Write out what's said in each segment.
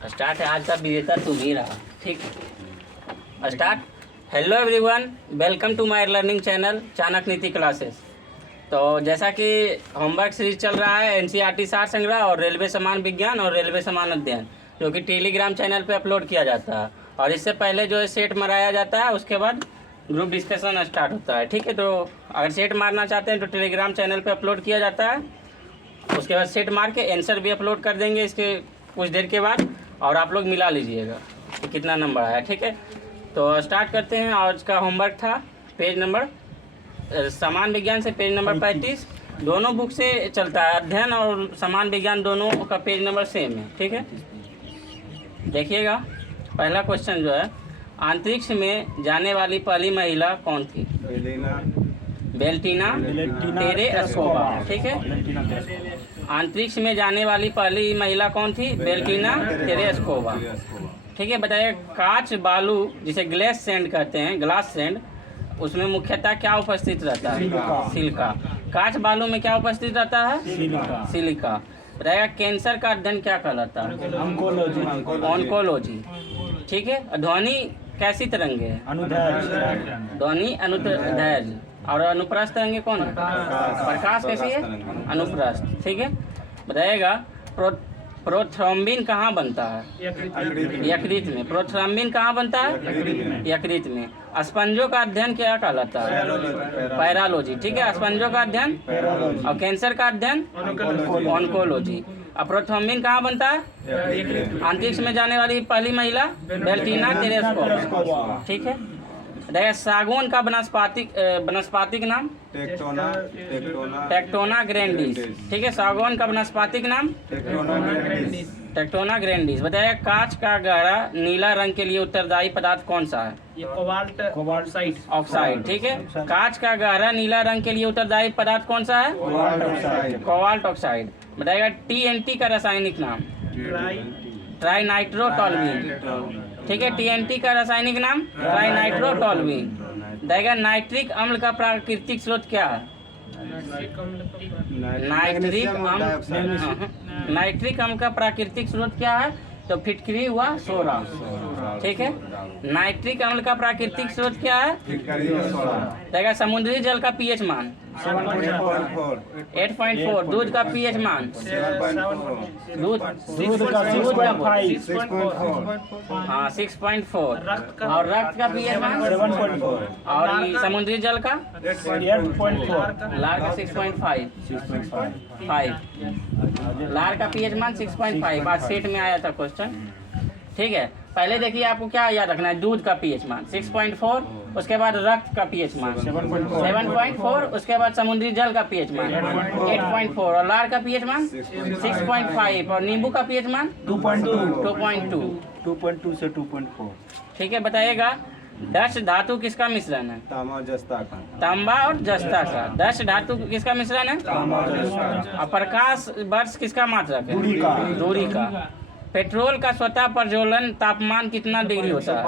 Start है। आज का विजेता तुम ही रहा। ठीक, start. Hello everyone, welcome to my learning channel Chanakya Niti classes. तो जैसा कि होमवर्क सीरीज चल रहा है एनसीईआरटी सार संग्रह और रेलवे समान विज्ञान और रेलवे समान अध्ययन, जो कि टेलीग्राम चैनल पे अपलोड किया जाता है। और इससे पहले जो है सेट मराया जाता है, उसके बाद ग्रुप डिस्कशन स्टार्ट होता है। ठीक है, तो अगर सेट मारना चाहते हैं तो टेलीग्राम चैनल पे अपलोड किया जाता है। उसके बाद सेट मार के आंसर भी अपलोड कर देंगे इसके कुछ देर के बाद, और आप लोग मिला लीजिएगा कि कितना नंबर आया। ठीक है, तो स्टार्ट करते हैं। आज का होमवर्क था पेज नंबर समान विज्ञान से पेज नंबर 35। दोनों बुक से चलता है, अध्ययन और समान विज्ञान दोनों का पेज नंबर सेम है। ठीक है, देखिएगा। पहला क्वेश्चन जो है, अंतरिक्ष में जाने वाली पहली महिला कौन थी? बेल्टिना तेरेस्कोवा। ठीक है, अंतरिक्ष में जाने वाली पहली महिला कौन थी? बेल्टिना तेरेस्कोवा। ठीक है, बताइए। कांच बालू जिसे ग्लास सैंड कहते हैं, ग्लास सैंड, उसमें मुख्यतः क्या उपस्थित रहता है? सिलिका। कांच बालू में क्या उपस्थित रहता है? सिलिका। बताइएगा, कैंसर का अध्ययन क्या कहलाता है? ऑन्कोलॉजी। ठीक है, ध्वनि कैसी तरंगे है? ध्वनि अनुदैर्घ्य। और अनुप्रस्थ तरंगे कौन है? प्रकाश कैसी है? अनुप्रस्थ। ठीक है, बताइएगा, प्रोथ्रोम्बिन कहाँ बनता है? यकृत में। प्रोथ्रोम्बिन कहाँ बनता है? यकृत में। स्पंजों का अध्ययन क्या कहलाता है? पैरालॉजी। ठीक है, स्पंजों का अध्ययन। और कैंसर का अध्ययन ऑन्कोलॉजी। अब प्रोथ्रोम्बिन कहाँ बनता है? अंतरिक्ष में जाने वाली पहली महिला बेल्टिना तेरेस्कोवा। ठीक है, देखिए, सागौन का वनस्पतिक नाम? Tectona grandis. ठीक है, सागौन का वनस्पतिक नाम? Tectona grandis. बताइए, कांच का गहरा नीला रंग के लिए उत्तरदायी पदार्थ कौन सा है? Cobalt oxide. ठीक है, कांच का गहरा नीला रंग के लिए उत्तरदायी पदार्थ कौन सा है? Cobalt oxide. बताइएगा, टीएनटी का रासायनिक नाम? ट्राइनाइट्रोटोल्यूइन। ठीक है, टीएनटी का रासायनिक नाम? ट्राइनाइट्रोटोल्यूइन। देखिएगा, नाइट्रिक अम्ल का प्राकृतिक स्रोत क्या है? नाइट्रिक अम्ल का प्राकृतिक स्रोत क्या है? तो फिटकरी हुआ सोडा। ठीक है, नाइट्रिक अम्ल का प्राकृतिक स्रोत क्या है? देखिएगा, समुद्री जल का पीएच मान? 8.4। दूध का पीएच मान? दूध का 6.4। और रक्त का पीएच मान? 7.4। और समुद्री जल का? 8.4। लार का 6.5। लार का पीएच मान 6.5। आज सेट में आया था क्वेश्चन। ठीक है, पहले देखिए, आपको क्या याद रखना है? दूध का पीएच मान 6.4, उसके बाद रक्त का पीएच मान 7.4, उसके बाद समुद्री जल का पीएच मान 8.4, और लार का पीएच मान 6.5, और नींबू का पीएच मान 2.2 से 2.4। ठीक है, बताइएगा, डस्ट धातु किसका मिश्रण है? तांबा और जस्ता का। डस्ट धातु किसका मिश्रण है? और प्रकाश वर्ष किसका मात्रक है? दूरी का। पेट्रोल का स्वतः प्रज्वलन तापमान कितना डिग्री होता है?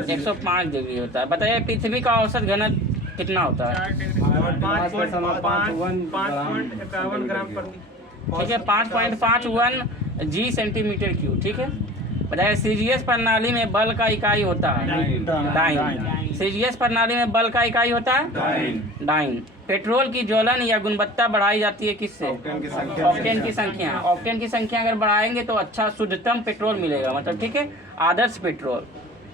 105 डिग्री होता है। बताइए, पृथ्वी का औसत घनत्व कितना होता है? 5.51 ग्राम प्रति। ठीक है, 5.51 जी सेंटीमीटर क्यूब। ठीक है, बताइए, सीजीएस प्रणाली में बल का इकाई होता है? डाइन। सीजीएस प्रणाली में बल का इकाई होता है? डाइन। पेट्रोल की ज्वलन या गुणवत्ता बढ़ाई जाती है किससे? ऑक्टेन की संख्या। ऑक्टेन की संख्या अगर बढ़ाएंगे तो अच्छा शुद्धतम पेट्रोल मिलेगा, मतलब। ठीक है, आदर्श पेट्रोल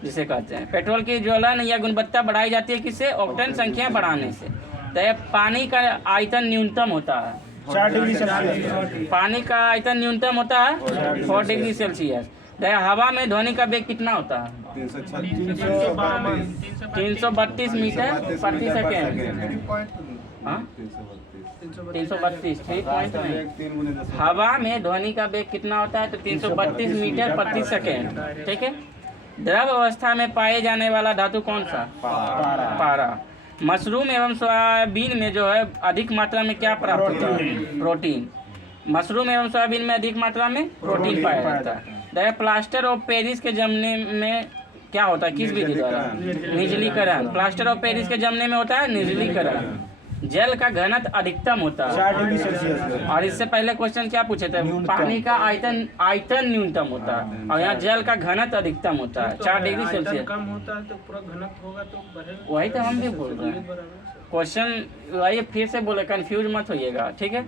जिसे कहते हैं। पेट्रोल की ज्वलन या गुणवत्ता बढ़ाई जाती है किससे? ऑक्टेन संख्या बढ़ाने से। तो पानी का आयतन न्यूनतम होता है 4 डिग्री सेल्सियस। पानी का आयतन न्यूनतम होता है 4 डिग्री सेल्सियस। हवा में ध्वनि का वेग कितना होता है? 332 मीटर प्रति सेकेंड। 332। ठीक पॉइंट में हवा में ध्वनि का वेग कितना होता है? तो 332 मीटर प्रति सेकेंड। ठीक है, द्रव अवस्था में पाए जाने वाला धातु कौन सा? पारा। मशरूम एवं सोयाबीन में जो है अधिक मात्रा में क्या प्राप्त होता है? प्रोटीन। मशरूम एवं सोयाबीन में अधिक मात्रा में प्रोटीन पाया जाता है। देखिए, प्लास्टर ऑफ पेरिस के जमने में क्या होता है? किस विधि द्वारा? निर्जलीकरण। प्लास्टर ऑफ पेरिस के जमने में होता है निर्जलीकरण। जल का घनत्व अधिकतम होता है 4 डिग्री सेल्सियस पे। और इससे पहले क्वेश्चन क्या पूछे थे, न्यूनतम। पानी का आयतन न्यूनतम होता है और यहाँ जल का घनत्व अधिकतम होता है 4 डिग्री आयतन सेल्सियस। कम होता है तो पूरा घनत्व होगा तो बढ़ेगा। वही तो हम भी बोल रहे हैं, क्वेश्चन वही फिर से बोले, कंफ्यूज मत होइएगा, ठीक है।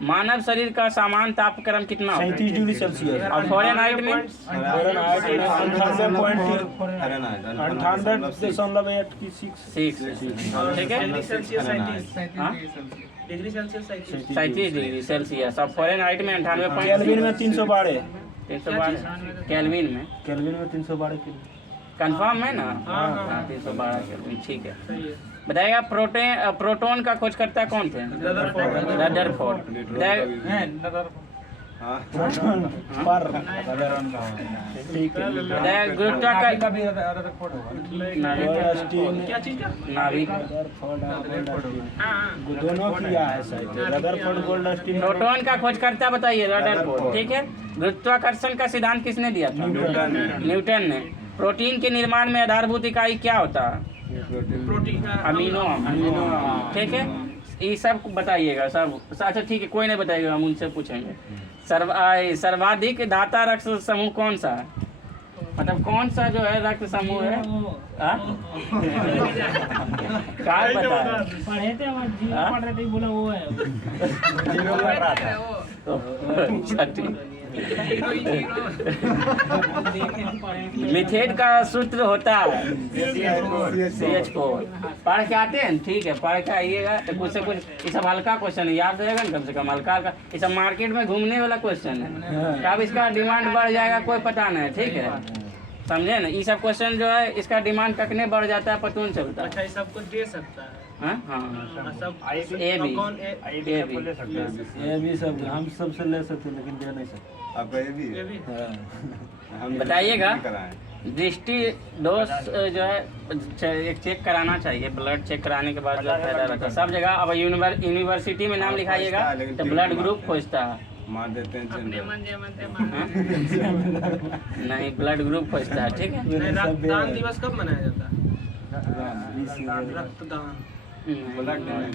मानव शरीर का सामान्य तापक्रम कितना होता है 37 डिग्री सेल्सियस। और फॉरेनहाइट में? फ़ारेनहाइट में 98.86। 6, ठीक है, डिग्री सेल्सियस 37 हाँ? डिग्री सेल्सियस 37 37 डिग्री सेल्सियस और फॉरेनहाइट में 98 केल्विन में 312। 312 केल्विन में। केल्विन में 312 केल्विन। कंफर्म है ना? हाँ। 312 केल्विन, ठीक है। सही है। बताइएगा प्रोटॉन का खोजकर्ता कौन थे? रदरफोर्ड। प्रोटॉन पर ठीक है। बताइएगा गुरुत्वाकर्षण गोल्डस्टीन क्या चीज का? नाभिक। रदरफोर्ड और गोल्डस्टीन हाँ दोनों किया है शायद। Rutherford Goldstein. प्रोटॉन का खोजकर्ता बताइए, रदरफोर्ड, ठीक है। गुरुत्वाकर्षण का सिद्धांत किसने दिया था? न्यूटन ने। प्रोटीन के निर्माण में आधारभूत इकाई क्या होता है? प्रोटीन अमीनो अम्ल, ठीक है। ये सब बताइएगा सब। अच्छा ठीक है, कोई नहीं बताइएगा, हम उनसे पूछेंगे। सर्वाधिक दाता रक्त समूह कौन सा है? मतलब कौन सा जो है रक्त समूह है? क्या बता? पढ़े थे पढ़ रहे थे, बोला वो है। अच्छा ठीक। मिथेन का सूत्र होता है CH4। पढ़ के आते हैं, ठीक है, पढ़ के आइएगा तो कुछ से कुछ। ये सब हल्का क्वेश्चन है, याद रहेगा ना, कम से कम हल्का हल्का। ये सब मार्केट में घूमने वाला क्वेश्चन है, कब इसका डिमांड बढ़ जाएगा कोई पता नहीं, ठीक है, समझे ना। ये सब क्वेश्चन जो है इसका डिमांड कखने बढ़ जाता है पता नहीं चलता। अच्छा ये सब कुछ दे सकता है। हाँ, सब ए भी, कौन ए भी। ये भी सब हम सबसे ले सकते लेकिन दे नहीं सकते। आपका ये भी ये है? भी हम बताइएगा। कराएं। दृष्टि दोष जो है एक चेक कराना चाहिए, ब्लड चेक कराने के बाद जो फायदा रहता है सब जगह। अब यूनिवर्सिटी में नाम लिखाइएगा तो ब्लड ग्रुप खोजता है, मार देते हैं अपने जनरल। मन जय नहीं ब्लड ग्रुप खोजता है, ठीक है। रक्तदान दिवस कब मनाया जाता है? रक्तदान blood donate.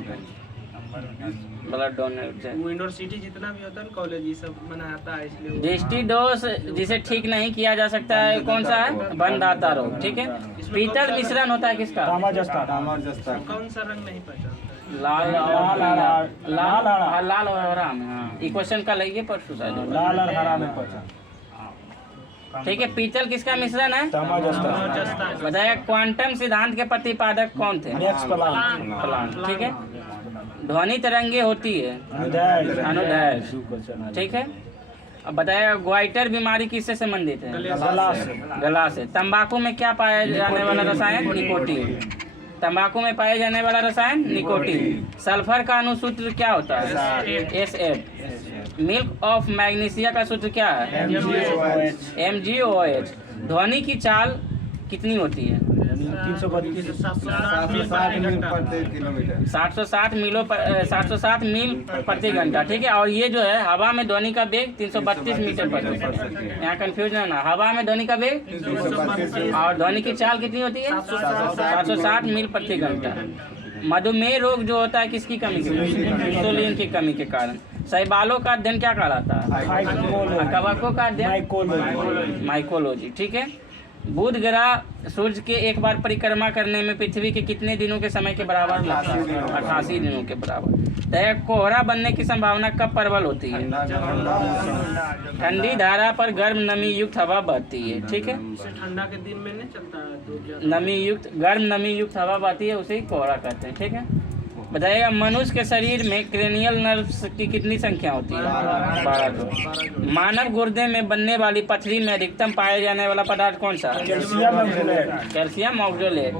Blood donate. University जितना भी होता है ना, कॉलेज ये सब मनाता है, इसलिए दृष्टि दोष जिसे ठीक नहीं किया जा सकता है कौन सा है? बनदाता रोग, ठीक है। पीतल मिश्रण होता है किसका? तामाजस्ता। तामाजस्ता। कौन सा रंग नहीं पहचानता? लाल और लाल और हरा में। हाँ, ये क्वेश्चन कल है, ये परसों शायद। लाल और हरा में पहचान। ठीक है। पीतल किसका मिश्रण है? तामाजस्ता। बताया क्वांटम सिद्धांत के प्रतिपादक कौन थे? Max Planck. प्लांक, ठीक है। ध्वनि तरंगे होती है अनुदैर्घ्य, ठीक है। अब बताया ग्वाइटर बीमारी किससे संबंधित है? गला से। तंबाकू में क्या पाया जाने वाला रसायन? निकोटीन। तंबाकू में पाए जाने वाला रसायन निकोटीन। सल्फर का अणुसूत्र क्या होता है? SF। मिल्क ऑफ मैग्नीशिया का सूत्र क्या है? MgOH। ध्वनि की चाल कितनी होती है? 760 मील प्रति किलोमीटर। 760 मील प्रति घंटा, ठीक है। और ये जो है हवा में ध्वनि का वेग 332 मीटर प्रति सेकंड। यहाँ कंफ्यूज ना, हवा में ध्वनि का वेग 332 और ध्वनि की चाल कितनी होती है? 760 मील प्रति घंटा। मधुमेह रोग जो होता है किसकी कमी के? इंसुलिन की कमी के कारण। शैवालों का अध्ययन क्या कहलाता है? कवकों का अध्ययन माइकोलॉजी, ठीक है। बुध ग्रह सूर्य के एक बार परिक्रमा करने में पृथ्वी के कितने दिनों के समय के बराबर लगता है? 88 दिनों के बराबर। तो कोहरा बनने की संभावना कब प्रबल होती है? ठंडी धारा पर गर्म नमी युक्त हवा बहती है, ठीक है। ठंडा के दिन में नहीं चलता है, नमी युक्त गर्म नमी युक्त हवा बहती है, उसे कोहरा कहते हैं, ठीक है। बताइएगा मनुष्य के शरीर में क्रेनियल नर्व्स की कितनी संख्या होती है? 12। मानव गुर्दे में बनने वाली पथरी में अधिकतम पाया जाने वाला पदार्थ कौन सा? Calcium oxalate.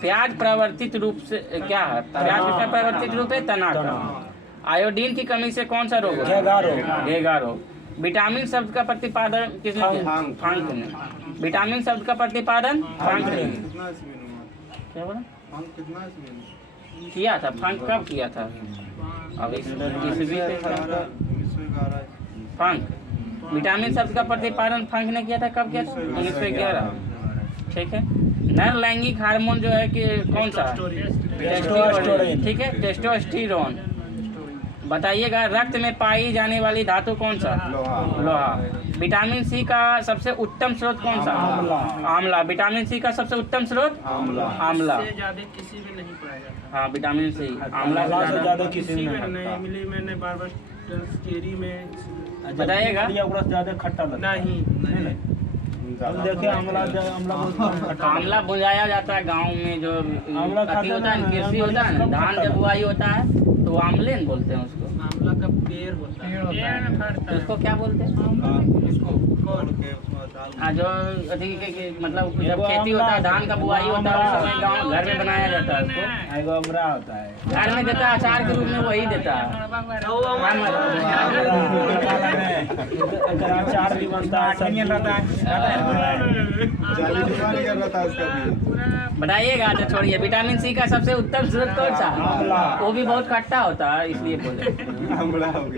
प्याज प्रवर्तित रूप से क्या है? प्याज का प्रवर्तित रूप है तना का। आयोडीन की कमी से कौन सा रोग? घेगा रोग। विटामिन शब्द का प्रतिपादन किसने किया? फ्रांक ने। विटामिन शब्द का प्रतिपादन फ्रांक ने क्या बोला? किया था। फ्रांक कब किया था? अब ईस्वी फ्रांक। विटामिन शब्द का प्रतिपादन फ्रांक ने किया था, कब किया था? 1911, ठीक है। नर लैंगिक हार्मोन जो है कि कौन सा? टेस्टोस्टेरोन, ठीक है, टेस्टोस्टेरोन। बताइएगा रक्त में पाई जाने वाली धातु कौन सा? लोहा। विटामिन सी का सबसे उत्तम स्रोत कौन सा? आंवला। विटामिन सी का सबसे उत्तम स्रोत? आंवला। से ज्यादा किसी में नहीं पाया जाता। हाँ, विटामिन सी आंवला से ज्यादा किसी किसी में में नहीं मिली, मैंने बार बार केरी में बताइएगा। ज्यादा खट्टा लगता है। नहीं हम देखे आंवला बहुत खट्टा। आंवला बुझाया जाता है गांव में, जो आंवला अति होता है, खाता है, कृषि होता है, धान जब बुआई होता है तो आंवले न बोलते हैं उसको। आंवला का पेड़ होता है, तो उसको क्या बोलते हैं? हाँ, जो अति मतलब जब खेती होता है, धान का बुआई होता है, उस समय गाँव घर में बनाया जाता है उसको। एगो अमरा होता है, घर में देता है, अचार के रूप में वही देता है। अचार भी बनता है, सब्जी रहता बताइएगा। तो छोड़िए, विटामिन सी का सबसे उत्तम स्रोत कौन सा? वो भी बहुत खट्टा होता है, इसलिए बोले।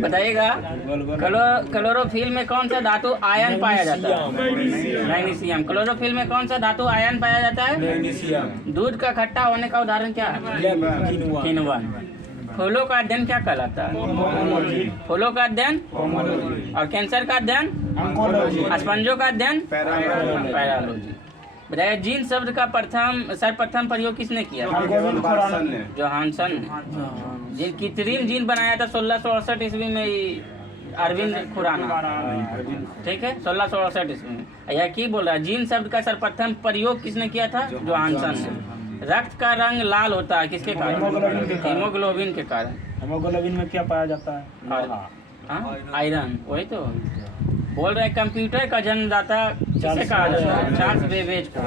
बताइएगा क्लोरोफिल में कौन सा धातु आयन पाया जाता है? मैग्नीशियम। क्लोरोफिल में कौन सा धातु आयन पाया जाता है? मैग्नीशियम। दूध का खट्टा होने का उदाहरण क्या है? किनवा। फूलों का अध्ययन क्या कहलाता है? फूलों का अध्ययन। और कैंसर का अध्ययन? स्पंजों का अध्ययन? पैरालॉजी। बताइए जीन शब्द का सर्वप्रथम प्रयोग किसने किया? जोहानसन ने। कृत्रिम जीन बनाया था 1668 ईस्वी में अरविंद खुराना, ठीक है, 1668 ईस्वी में। यह की बोल रहा है, जीन शब्द का सर्वप्रथम प्रयोग किसने किया था? जोहानसन ने। रक्त का रंग लाल होता है किसके कारण? हीमोग्लोबिन के कारण। हीमोग्लोबिन में क्या पाया जाता है? आयरन। वही तो बोल रहे हैं। कंप्यूटर का जन्मदाता किसे कहा जाता है? चार्ल्स बेबेज को।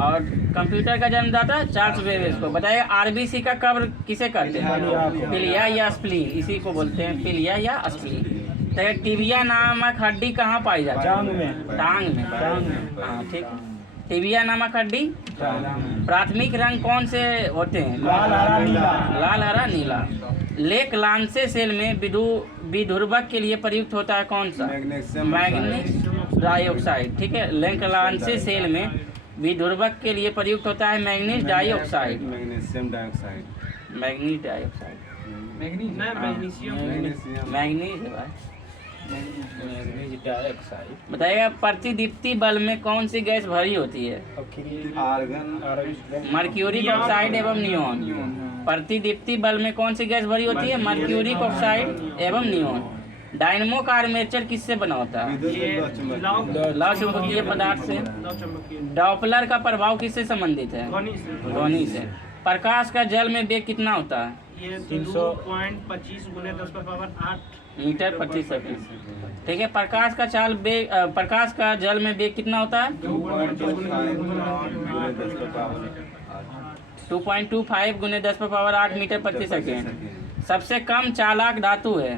और कंप्यूटर का जन्मदाता चार्ल्स बेबेज को। बताइए आरबीसी का कब्र किसे कहते हैं? पिलिया या स्प्लीन, इसी को बोलते हैं, पिलिया या स्प्लीन। तो टिबिया नामक हड्डी कहाँ पाई जाती है? टांग में। हाँ, ठीक। टिबिया नामक हड्डी। प्राथमिक रंग कौन से होते हैं? लाल, हरा, नीला। लेक लांसे सेल में विधुर्वक के लिए प्रयुक्त होता है कौन सा? मैग्नीज डाइऑक्साइड, ठीक है। लेक लांसे सेल में विधुर्वक के लिए प्रयुक्त होता है manganese dioxide. Manganese dioxide. Manganese है भाई। बताइएगा प्रतिदीप्ति बल्ब में कौन सी गैस भरी होती है? मर्क्यूरिक ऑक्साइड एवं नियोन। प्रतिदीप्ति बल्ब में कौन सी गैस भरी होती है? मर्क्यूरिक ऑक्साइड एवं नियोन। डायनमो का आर्मेचर किससे बना होता है? लौ चुंबकीय पदार्थ से। डॉपलर का प्रभाव किससे संबंधित है? ध्वनि से। प्रकाश का जल में वेग कितना होता है? 300.25 × 10⁻8 मीटर प्रति सेकंड, ठीक है। प्रकाश का जल में वेग कितना होता है? 2.25 × 10⁸ मीटर प्रति सेकंड। सबसे कम चालक धातु है?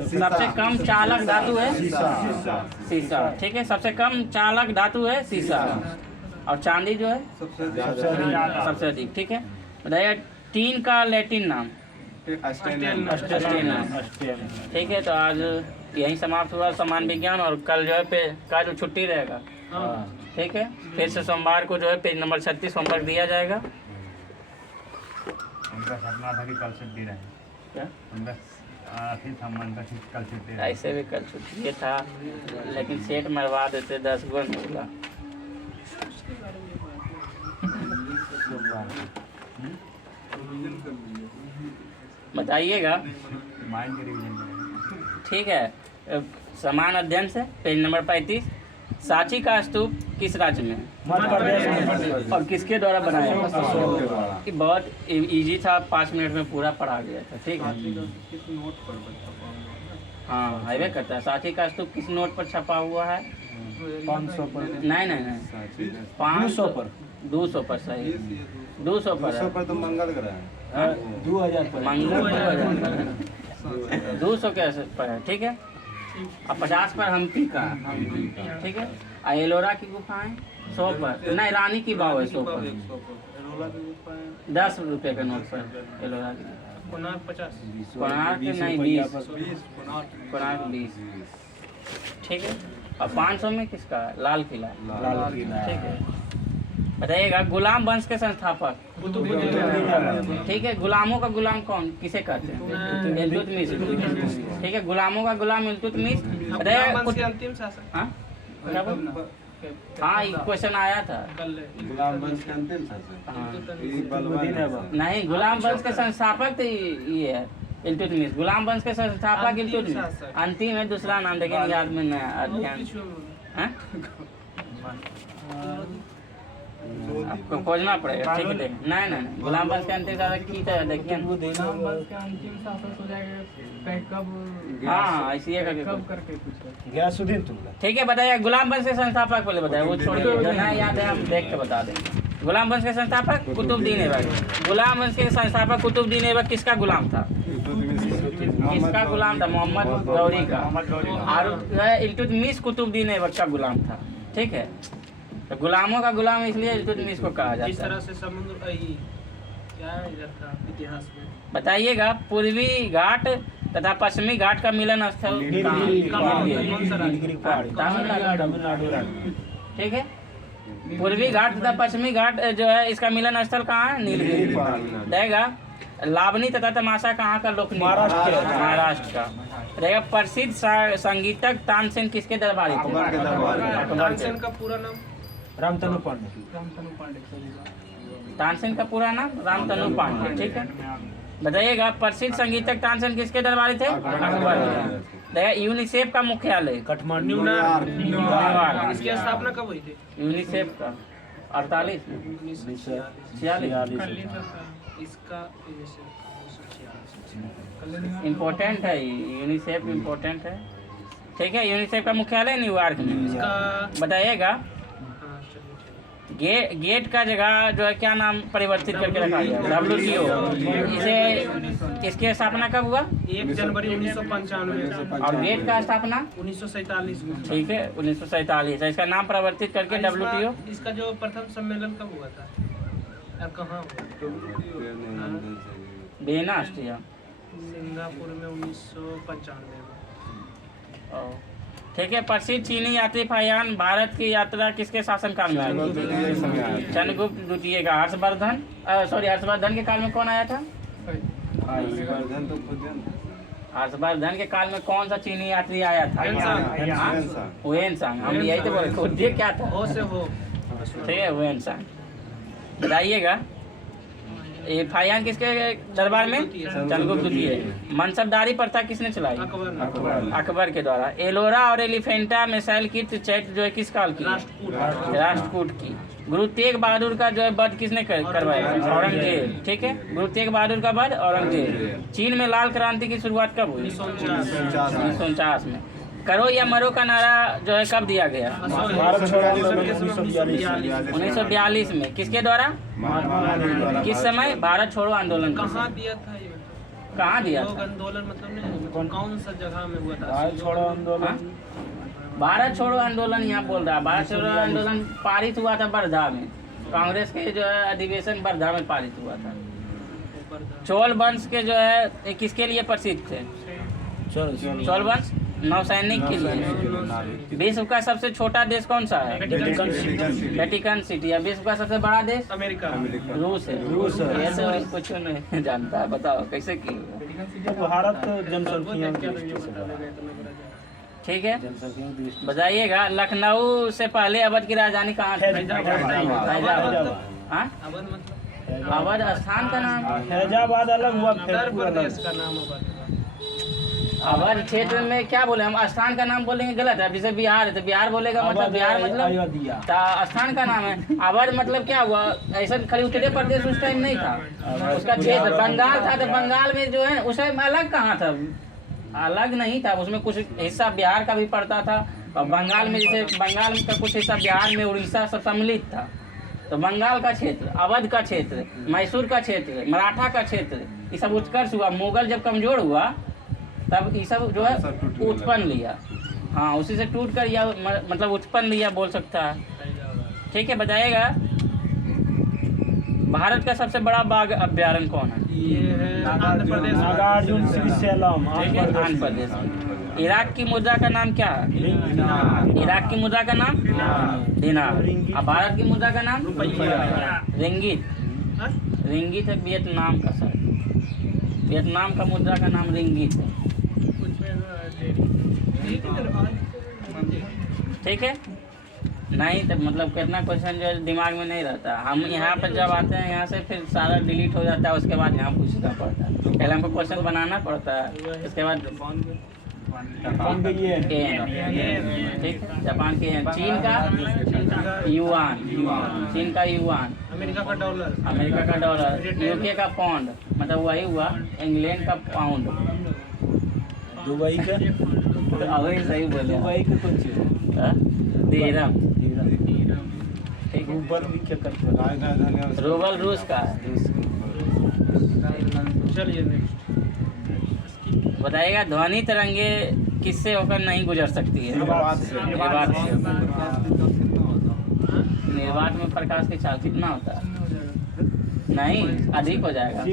सबसे कम चालक धातु है सीसा, ठीक है। सबसे कम चालक धातु है सीसा। और चांदी जो है सबसे अधिक, ठीक है। बताइए टीन का लैटिन नाम? ठीक है। तो आज यही समाप्त हुआ समान विज्ञान। और कल जो है का जो छुट्टी रहेगा, ठीक है। फिर से सोमवार को जो है पेज नंबर 36 होमवर्क दिया जाएगा। उनका सपना था कि कल छुट्टी रहे। क्या? उनका आखिर था मन का कल छुट्टी रहे। ऐसे भी कल छुट्टी था, लेकिन सेट मरवा देते 10 गुण होगा। बताइएगा, माइंड के रिवीजन करेंगे। ठीक है। समान अध्ययन से पेज नंबर 35। सांची का स्तूप किस राज्य में? मध्य प्रदेश में। और किसके द्वारा बनाया गया? कि बहुत इजी था, 5 मिनट में पूरा पढ़ा गया था, ठीक है। हाँ, हाईवे करता है। सांची का स्तूप किस नोट पर छपा हुआ है? 500 पर। नहीं, 500 पर। 200 पर, सही। 200 पर तो मंगल ग्रह है। 2000 पर। मंगल 200 कैसे पर है, ठीक है। और 50 पर हम्पी का, ठीक है। और एलोरा की गुफाएं 100 पर। नहीं, रानी की बाव है 100 पर। 10 रुपये के नोट पर एलोरा की। कोणार्क 50। कोणार्क नहीं, 20। कोणार्क 20, ठीक है। और 500 में किसका? लाल किला, लाल किला, ठीक है। बताइएगा गुलाम वंश के संस्थापक। ठीक है, गुलामों का गुलाम कौन किसे कहते हैं? इल्तुतमिश। ठीक है, गुलामों का गुलाम इल्तुतमिश। बताइएगा वंश के अंतिम शासक। हाँ क्या बोल? हाँ ये क्वेश्चन आया था। गुलाम वंश के अंतिम शासक। हाँ ये बलवान नहीं, गुलाम वंश के संस्थापक तो ये है इल्तुतमिश। गुलाम वंश के संस्थापक इल्तुतमिश। अंतिम है दूसरा नाम, लेकिन याद में नहीं आया। ध्यान हाँ? आपको खोजना पड़ेगा। ठीक है, देख नहीं गुलाम वंश के अंतिम शासक की तरह देखिए। हाँ ऐसी है करके गयासुद्दीन तुगलक। ठीक है, बताइए गुलाम वंश के संस्थापक पहले बताए, वो छोड़िए जो ना याद है हम देख के बता देंगे। गुलाम वंश के संस्थापक कुतुबुद्दीन ऐबक। गुलाम वंश के संस्थापक कुतुबुद्दीन ऐबक किसका गुलाम था? किसका गुलाम था? मोहम्मद गौरी का। और इल्तुतमिश कुतुबुद्दीन ऐबक का गुलाम था। ठीक है, तो गुलामों का गुलाम इसलिए इल्तुतमिश को कहा जिस जाता है। तरह से समुद्र क्या इधर था इतिहास में। बताइएगा पूर्वी घाट तथा पश्चिमी घाट का मिलन स्थल तमिलनाडु। ठीक है, पूर्वी घाट तथा पश्चिमी घाट जो है इसका मिलन स्थल कहाँ है? नीलगिरी। रहेगा लावनी तथा तमाशा कहाँ का लोकनृत्य? महाराष्ट्र का। रहेगा प्रसिद्ध संगीतक तानसेन किसके दरबारी थे? तानसेन का पूरा नाम? रामतनु पांडे। तानसेन का पूरा नाम रामतनु पांडे। ठीक है, बताइएगा प्रसिद्ध संगीतक तानसेन किसके दरबारी थे? अकबर। देखा यूनिसेफ का मुख्यालय काठमांडू। न्यूयॉर्क। इसकी स्थापना कब हुई थी? यूनिसेफ का 48 46 इसका इम्पोर्टेंट है, यूनिसेफ इम्पोर्टेंट है। ठीक है, यूनिसेफ का मुख्यालय न्यूयॉर्क में। इसका बताइएगा हाँ, गेट का जगह जो है क्या नाम परिवर्तित करके रखा गया? WTO। इसे इसकी स्थापना कब हुआ? 1 जनवरी 1995। और गेट का स्थापना 1947 में। ठीक है 1947। इसका नाम परिवर्तित करके WTO। इसका जो प्रथम सम्मेलन कब हुआ था और कहाँ हुआ? बेना ऑस्ट्रिया। सिंगापुर में 1995 में। ठीक है, प्रसिद्ध चीनी यात्री फाहियान भारत की यात्रा किसके शासनकाल में आई? चंद्रगुप्त द्वितीय का। हर्षवर्धन के काल में कौन आया था? हर्षवर्धन के काल में कौन सा चीनी यात्री आया था? हुएनसांग। हम यही तो बोले खुद क्या था? हो से हो। ठीक है, हुएनसांग। बताइएगा ये फाहियान किसके दरबार में? चंद्रगुप्त द्वितीय। मनसबदारी प्रथा किसने चलाई? अकबर के द्वारा। एलोरा और एलिफेंटा में शैलकीर्त चैत्य जो है किस काल की? राष्ट्रकूट की। गुरु तेग बहादुर का जो है वध किसने करवाया? औरंगजेब। ठीक है, गुरु तेग बहादुर का वध औरंगजेब। चीन में लाल क्रांति की शुरुआत कब हुई? 1949 में। करो या मरो का नारा जो है कब दिया गया? 1942 में। किसके द्वारा? किस समय? भारत छोड़ो आंदोलन। कहाँ दिया था ये? कहाँ दिया था? आंदोलन मतलब नहीं, कौन सा जगह में हुआ था? भारत छोड़ो आंदोलन यहाँ बोल रहा है। भारत छोड़ो आंदोलन पारित हुआ था वर्धा में। कांग्रेस के जो है अधिवेशन वर्धा में पारित हुआ था। चोल वंश के जो है किसके लिए प्रसिद्ध थे? चोल वंश नौसैनिक के लिए। विश्व का सबसे छोटा देश कौन सा है? Vatican city. विश्व का सबसे बड़ा देश? अमेरिका। रूस है। ये तो कुछ नहीं जानता है, बताओ कैसे की? भारत जनसंख्या। ठीक है, बताइएगा लखनऊ से पहले अवध की राजधानी कहाँ थी? फैजाबाद। हाँ, अवध स्थान का नाम? फैजाबाद अलग हुआ, उत्तर प्रदेश का नाम अवध। अवध क्षेत्र में क्या बोले हम? स्थान का नाम बोलेंगे गलत है। जैसे बिहार है तो बिहार बोलेगा मतलब बिहार मतलब स्थान का नाम है। अवध मतलब क्या हुआ? ऐसा खाली उत्तर प्रदेश उस टाइम नहीं था, उसका क्षेत्र बंगाल था। तो बंगाल में जो है उस टाइम अलग कहाँ था? अलग नहीं था, उसमें कुछ हिस्सा बिहार का भी पड़ता था। और बंगाल में जैसे बंगाल का कुछ हिस्सा बिहार में उड़ीसा सब सम्मिलित था। तो बंगाल का क्षेत्र, अवध का क्षेत्र, मैसूर का क्षेत्र, मराठा का क्षेत्र, ये सब उत्कर्ष हुआ। मुगल जब कमजोर हुआ तब ये सब जो है उत्पन्न लिया। हाँ, उसी से टूट कर या मतलब उत्पन्न लिया बोल सकता है। ठीक है, बताइएगा भारत का सबसे बड़ा बाघ अभ्यारण्य कौन है? ये है आंध्र प्रदेश। नागार्जुन श्रीशैलम। ठीक है, आंध्र प्रदेश। इराक की मुद्रा का नाम क्या है? इराक की मुद्रा का नाम दिनार। अब भारत की मुद्रा का नाम रिंगिट। रिंगिट है वियतनाम का सर, वियतनाम का मुद्रा का नाम रिंगिट है। ठीक है, नहीं तो मतलब कितना क्वेश्चन जो है दिमाग में नहीं रहता। हम यहाँ पर जब आते हैं यहाँ से फिर सारा डिलीट हो जाता है, उसके बाद यहाँ पूछना पड़ता है। पहले हमको क्वेश्चन बनाना पड़ता है, उसके बाद ठीक है। जापान के हैं। चीन का युआन, चीन का युआन, अमेरिका का डॉलर, अमेरिका का डॉलर, यूके का पौंड, मतलब वही हुआ इंग्लैंड का पाउंड। दुबई का वही सही बोले दुबई का कौन सी दिरहम। ठीक है, ऊपर भी क्या करते हैं? रूबल रूस का है। चलिए नेक्स्ट। बताइएगा ध्वनि तरंगे किससे होकर नहीं गुजर सकती है? निर्वात से। निर्वात में प्रकाश की चाल कितना होता है? नहीं, अधिक हो जाएगा।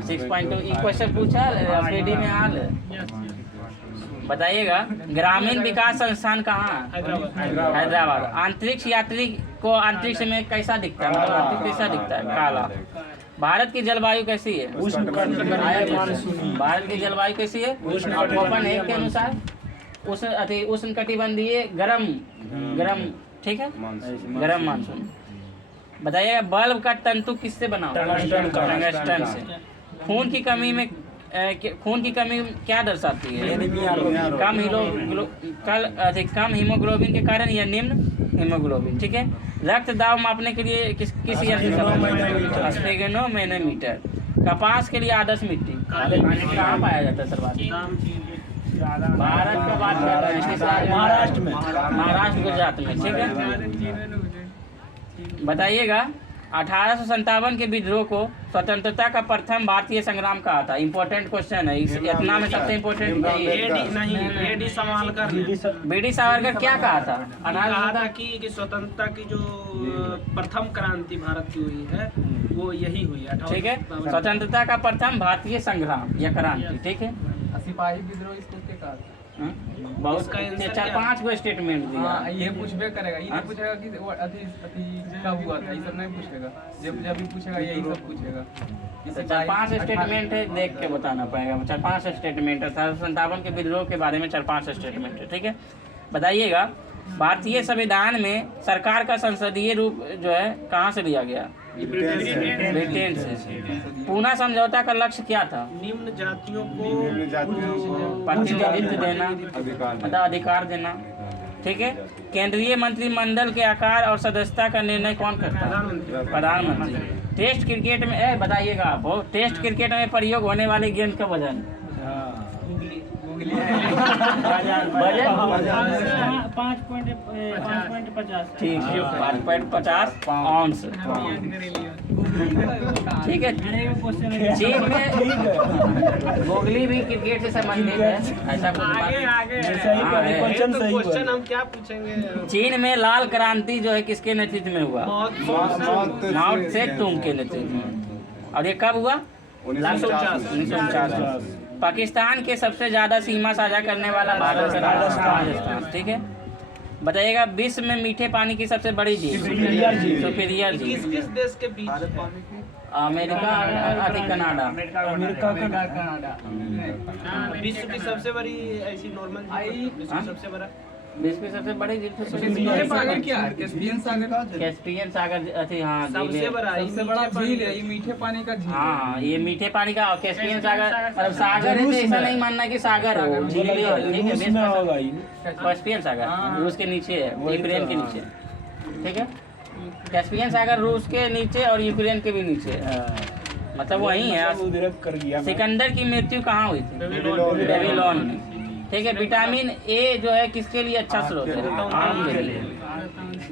6.2 क्वेश्चन पूछा एफएडी में हाल है। बताइएगा ग्रामीण विकास संस्थान कहाँ है? हैदराबाद। अंतरिक्ष यात्री को अंतरिक्ष में कैसा दिखता है? मतलब अंतरिक्ष कैसा दिखता है? काला। भारत की जलवायु कैसी है? भारत की जलवायु कैसी है? ओपन एक के अनुसार उष्ण कटिबंधीय गरम, ठीक है, गरम मानसून। बताइएगा बल्ब का तंतु किससे बना हुआ? टंगस्टन से। खून की कमी क्या दर्शाती है? कम हीमोग्लोबिन के कारण या निम्न हीमोग्लोबिन। ठीक है, रक्त दाब मापने के लिए किस यंत्र का? स्फेगनोमेनोमीटर। कपास के लिए आदर्श मिट्टी कहाँ पाया जाता है सर्वाधिक? भारत का बात कर रहे हैं, किस राज्य? महाराष्ट्र में। महाराष्ट्र, गुजरात में। ठीक है, बताइएगा 1857 के विद्रोह को स्वतंत्रता का प्रथम भारतीय संग्राम कहा था। इम्पोर्टेंट क्वेश्चन है, इतना में सबसे इम्पोर्टेंट एडी सावरकर ने बीडी सावरकर क्या कहा था? कहा था कि स्वतंत्रता की जो प्रथम क्रांति भारत की हुई है वो यही हुई है। ठीक है, स्वतंत्रता का प्रथम भारतीय संग्राम या क्रांति। ठीक है, सिपाही विद्रोह इसको क्या कहा था? बहुत 4-5 को स्टेटमेंट दिया। हाँ, ये पूछबे करेगा, ये नहीं पूछेगा कि वो अति कब हुआ था, ये सब नहीं पूछेगा। जब भी पूछेगा यही सब पूछेगा। 4-5 स्टेटमेंट है, देख के बताना पड़ेगा। 4-5 स्टेटमेंट है, 1857 के विद्रोह के बारे में 4-5 स्टेटमेंट है। ठीक है, बताइएगा भारतीय संविधान में सरकार का संसदीय रूप जो है कहाँ से लिया गया? ब्रिटेन से। पूना समझौता का लक्ष्य क्या था? निम्न जातियों को प्रतिनिधित्व देना, मतलब अधिकार देना। ठीक है, केंद्रीय मंत्रिमंडल के आकार और सदस्यता का निर्णय कौन करता है? प्रधानमंत्री। टेस्ट क्रिकेट में बताइएगा आप, टेस्ट क्रिकेट में प्रयोग होने वाले गेंद का वजन? 5.50। ठीक है, 5.50 आउंस। ठीक है, चीन में गोगली भी क्रिकेट से संबंधित है, ऐसा कुछ क्वेश्चन हम क्या पूछेंगे? चीन में लाल क्रांति जो है किसके नेतृत्व में हुआ? माओ से तुंग के नेतृत्व में। और ये कब हुआ? 1949। पाकिस्तान के सबसे ज्यादा सीमा साझा करने वाला भारत है राजस्थान। ठीक है, बताइएगा विश्व में मीठे पानी की सबसे बड़ी झील? सुपीरियर झील। किस देश के बीच? अमेरिका अधिक कनाडा। विश्व की सबसे बड़ी ऐसी नॉर्मल सबसे बड़ा विश्व की सबसे बड़ी झील सागर क्या है? कैस्पियन सागर। कैस्पियन सागर अति, हाँ सबसे बड़ा झील है ये, मीठे पानी का झील। हाँ, ये मीठे पानी का कैस्पियन सागर, मतलब सागर है तो ऐसा नहीं मानना कि सागर हो, झील ही हो। ठीक है, कैस्पियन सागर रूस के नीचे है, यूक्रेन के नीचे। ठीक है, कैस्पियन सागर रूस के नीचे और यूक्रेन के भी नीचे, मतलब वही है। सिकंदर की मृत्यु कहाँ हुई थी? बेबीलोन में। ठीक है, विटामिन ए जो है किसके लिए अच्छा स्रोत है? आम के लिए।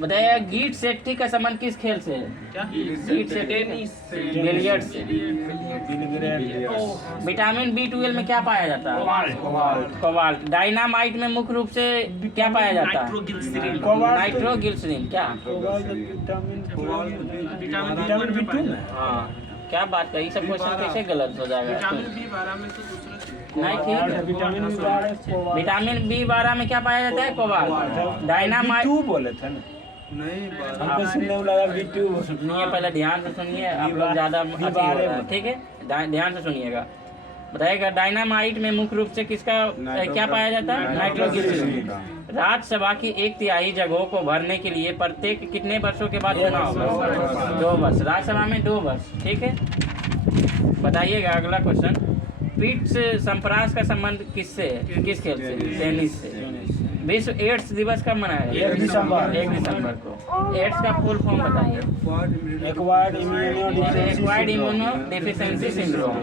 बताइए गीट सेट्टी का संबंध किस खेल से है? गीट सेट्टी बिलियर्ड से। विटामिन B12 में क्या पाया जाता है? कोबाल्ट। डायनामाइट में मुख्य रूप से क्या पाया जाता है? नाइट्रोग्लिसरीन। क्या? हाँ, क्या बात कही? सब क्वेश्चन कैसे गलत हो जाएगा? नहीं ठीक। विटामिन B12 विटामिन B12 में क्या पाया जाता है? कोबाल्ट। डायनामाइट B2 बोले थे ना, नहीं हमको सुनने में लगा B2। सुनिए, पहले ध्यान से सुनिए, आप लोग ज़्यादा अति हो रहा है, ठीक है? ध्यान से सुनिएगा। बताइएगा, डायनामाइट में मुख्य रूप से किसका क्या पाया जाता है? नाइट्रोग्लिसरीन। राज्यसभा की 1/3 जगहों को भरने के लिए प्रत्येक कितने वर्षों के बाद चुनाव होगा? 2 वर्ष। राज्यसभा में 2 वर्ष, ठीक है? बताइएगा अगला क्वेश्चन, पिट्स संप्रास का संबंध किससे है? किस खेल से? टेनिस से। विश्व एड्स दिवस कब मनाया जाता है? 1 दिसंबर को। एड्स का फुल फॉर्म बताइए। Acquired immuno deficiency syndrome.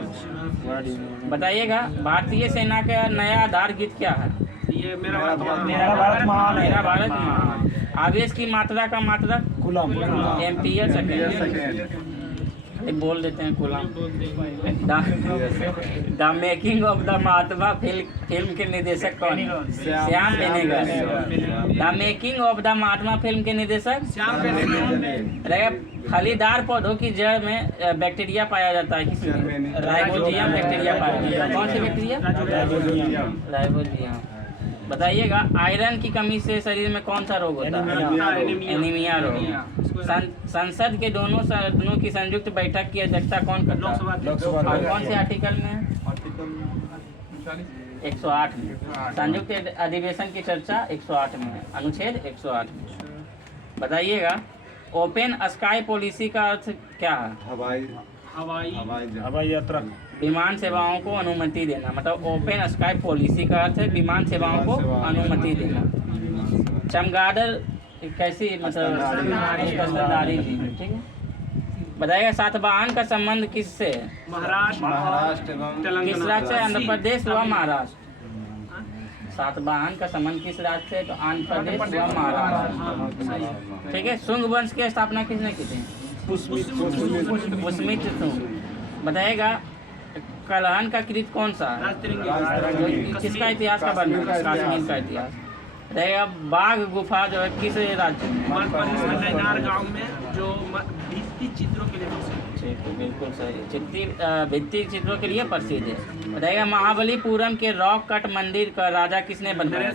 बताइएगा, भारतीय सेना का नया आधार गीत क्या है? ये मेरा भारत मेरा भारत महान है। मेरा भारत महान। आवेश की मात्रा का मात्रक? Coulomb ampere second. बोल देते हैं coulomb. The making of the Mahatma film के निर्देशक कौन है? Shyam Benegal. The making of the Mahatma film के निर्देशक श्याम बेनेगल। फलीदार पौधों की जड़ में बैक्टीरिया पाया जाता है, किसमें? राइबोजियम बैक्टीरिया पाया जाता है। कौन सी बैक्टीरिया? राइबोजियम। बताइएगा, आयरन की कमी से शरीर में कौन सा रोग होता है? एनीमिया रोग। संसद के दोनों सदनों की संयुक्त बैठक की अध्यक्षता कौन करता है? और कौन से आर्टिकल में है? 108 में। संयुक्त अधिवेशन की चर्चा 108 में है, अनुच्छेद 108 में। बताइएगा, ओपन स्काई पॉलिसी का अर्थ क्या है? हवाई यात्रा। विमान सेवाओं को अनुमति देना, मतलब ओपन स्काई पॉलिसी का अर्थ है विमान सेवाओं को अनुमति देना। चमगादड़ कैसी, मतलब सरदारी थी, ठीक है? बताइएगा, सातवाहन का संबंध किससे है? महाराष्ट्र किस राज्य से? आंध्र प्रदेश व महाराष्ट्र। सातवाहन का संबंध किस राज्य से? तो आंध्र प्रदेश व महाराष्ट्र, ठीक है? शुंग वंश की स्थापना किसने की थी? पुष्मित शुंग। बताइएगा, कलहन का कृत कौन सा है? किसका इतिहास का वर्णन? कश्मीर का इतिहास। बताइएगा, बाघ गुफा जो है किस राज्य में? मध्य प्रदेश में नैनार गांव में, जो भित्ति चित्रों के लिए प्रसिद्ध है। ठीक है, बिल्कुल सही। भित्ति चित्रों के लिए प्रसिद्ध है। बताइएगा, महाबलीपुरम के रॉक कट मंदिर का राजा किसने बनवाया?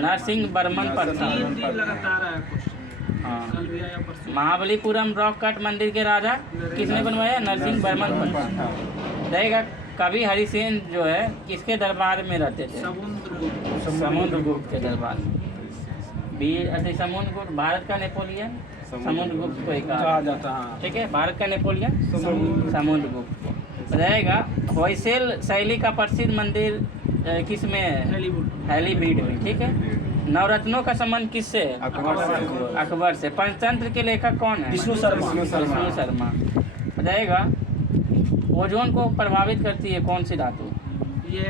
नरसिंह वर्मन प्रथम। तीन लगातार आया क्वेश्चन। हाँ, कल भी आया परसों। महाबलीपुरम रॉक कट मंदिर के राजा किसने बनवाया? नरसिंह वर्मन प्रथम। बताइएगा, कवि हरिसेन जो है किसके दरबार में रहते थे? समुद्रगुप्त के दरबार में। समुद्रगुप्त भारत का नेपोलियन समुद्रगुप्त को कहा जाता है, ठीक है? भारत का नेपोलियन समुद्रगुप्त। बताइएगा, होयसेल शैली का प्रसिद्ध मंदिर किस में है? हैलीवुड में, ठीक है? नवरत्नों का संबंध किससे है? अकबर से। पंचतंत्र के लेखक कौन है? विष्णु शर्मा। बताइएगा, ओजोन को प्रभावित करती है कौन सी धातु? ये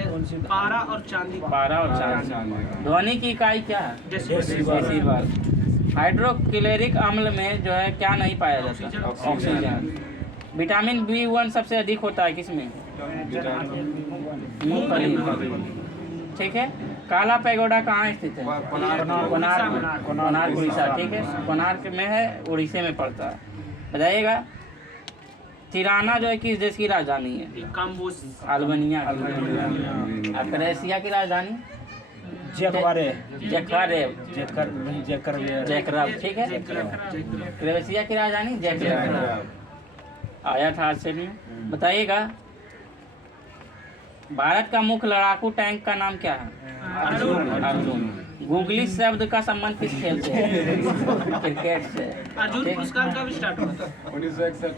पारा और चांदी। पारा और चांदी। ध्वनि की इकाई क्या है? डेसिबल। हाइड्रोक्लोरिक अम्ल में जो है क्या नहीं पाया जाता? ऑक्सीजन। विटामिन B1 सबसे अधिक होता है किसमें? मूंगफली, ठीक है? काला पैगोडा कहाँ स्थित है? कोणार्क उड़ीसा, ठीक है? कोणार्क में है, उड़ीसा में पड़ता है। बताइएगा, तिराना जो है किस देश की राजधानी है? अल्बानिया की। और क्रोएशिया की राजधानी? जैकरेब, ठीक है? क्रोएशिया की राजधानी जैकरेब। आया था आज से में। बताइएगा, भारत का मुख्य लड़ाकू टैंक का नाम क्या है? अर्जुन। गूगली शब्द का संबंध किस खेल से है? क्रिकेट से। अर्जुन पुरस्कार कब स्टार्ट हुआ था? 1961।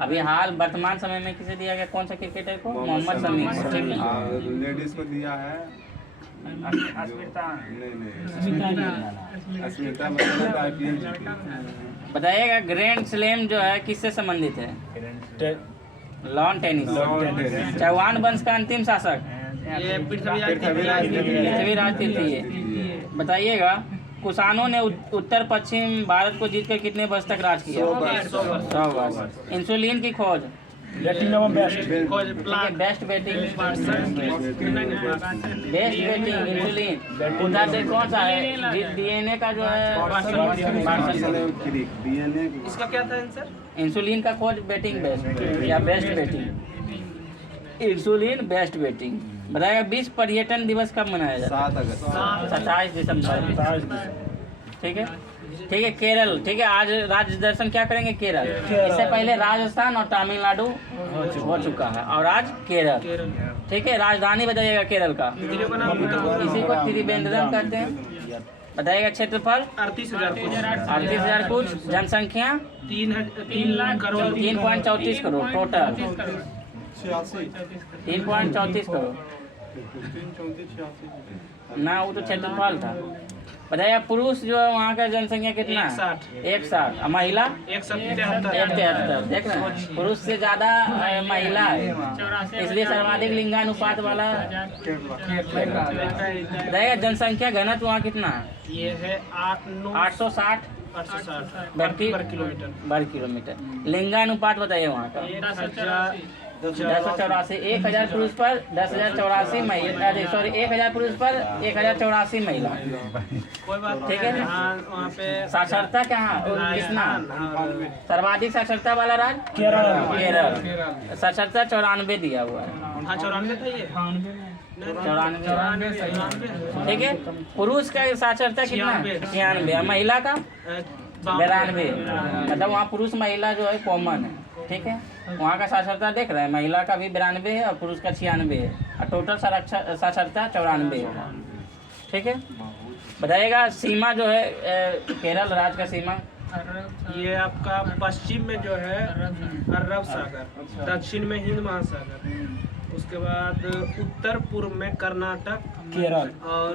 अभी हाल वर्तमान समय में किसे दिया गया? कौन सा क्रिकेटर को? मोहम्मद शमी को, ठीक है? लेडीज को दिया है अस्मिता मतलब IPL जीती। बताइएगा, ग्रैंड स्लैम जो है किससे संबंधित है? Lawn tennis. चौहान वंश का अंतिम शासक? ये पृथ्वीराज तृतीय। बताइएगा, कुषाणों ने उत्तर पश्चिम भारत को जीतकर कितने वर्ष तक राज किया? 100 वर्ष। इंसुलिन की खोज? बेस्ट बैटिंग इंसुलिन उधर से कौन सा है? DNA का जो है इसका क्या था आंसर? इंसुलिन का खोज बैटिंग बेस्ट या best batting. Insulin best waiting. बताएगा विश्व पर्यटन दिवस कब मनाया जाता है? 7 अगस्त। 27 दिसंबर। ठीक है, ठीक है। केरल, ठीक है। आज राज्य दर्शन क्या करेंगे? केरल। इससे पहले राजस्थान और तमिलनाडु हो चुका है और आज केरल। ठीक है। राजधानी बताइएगा केरल का। इसी को त्रिवेंद्रम कहते हैं। बताइएगा क्षेत्रफल 38,000 कुछ। जनसंख्या 3 करोड़ 3.34 करोड़ टोटल। 3.34 करोड़ ना, वो तो क्षेत्रफल था। बताइए पुरुष जो है वहाँ का जनसंख्या कितना? 160। और महिला 173। देख रहे हैं, पुरुष से ज्यादा महिला है, इसलिए सर्वाधिक लिंगानुपात वाला। बताइए जनसंख्या घनत्व वहाँ कितना है? ये है 860 वर्ग किलोमीटर। वर्ग किलोमीटर। लिंगानुपात बताइए वहाँ का। 1084। 1000 पुरुष पर 10,084 महिला। अरे सॉरी, 1000 पुरुष पर 1084 महिला। कोई बात ठीक है। वहाँ पे साक्षरता कहाँ कितना? सर्वाधिक साक्षरता वाला राज्य केरल। साक्षरता 94 दिया हुआ है। 94 था ये। 94। ठीक है। पुरुष का साक्षरता कितना? 96। महिला का 92। मतलब वहाँ पुरुष महिला जो है कॉमन है। ठीक है। वहाँ का साक्षरता देख रहे हैं, महिला का भी 92 है और पुरुष का 96 है और टोटल साक्षरता 94 है। ठीक है। बताइएगा सीमा जो है केरल राज्य का सीमा। ये आपका पश्चिम में जो है अरब सागर, दक्षिण में हिंद महासागर, उसके बाद उत्तर पूर्व में कर्नाटक केरल और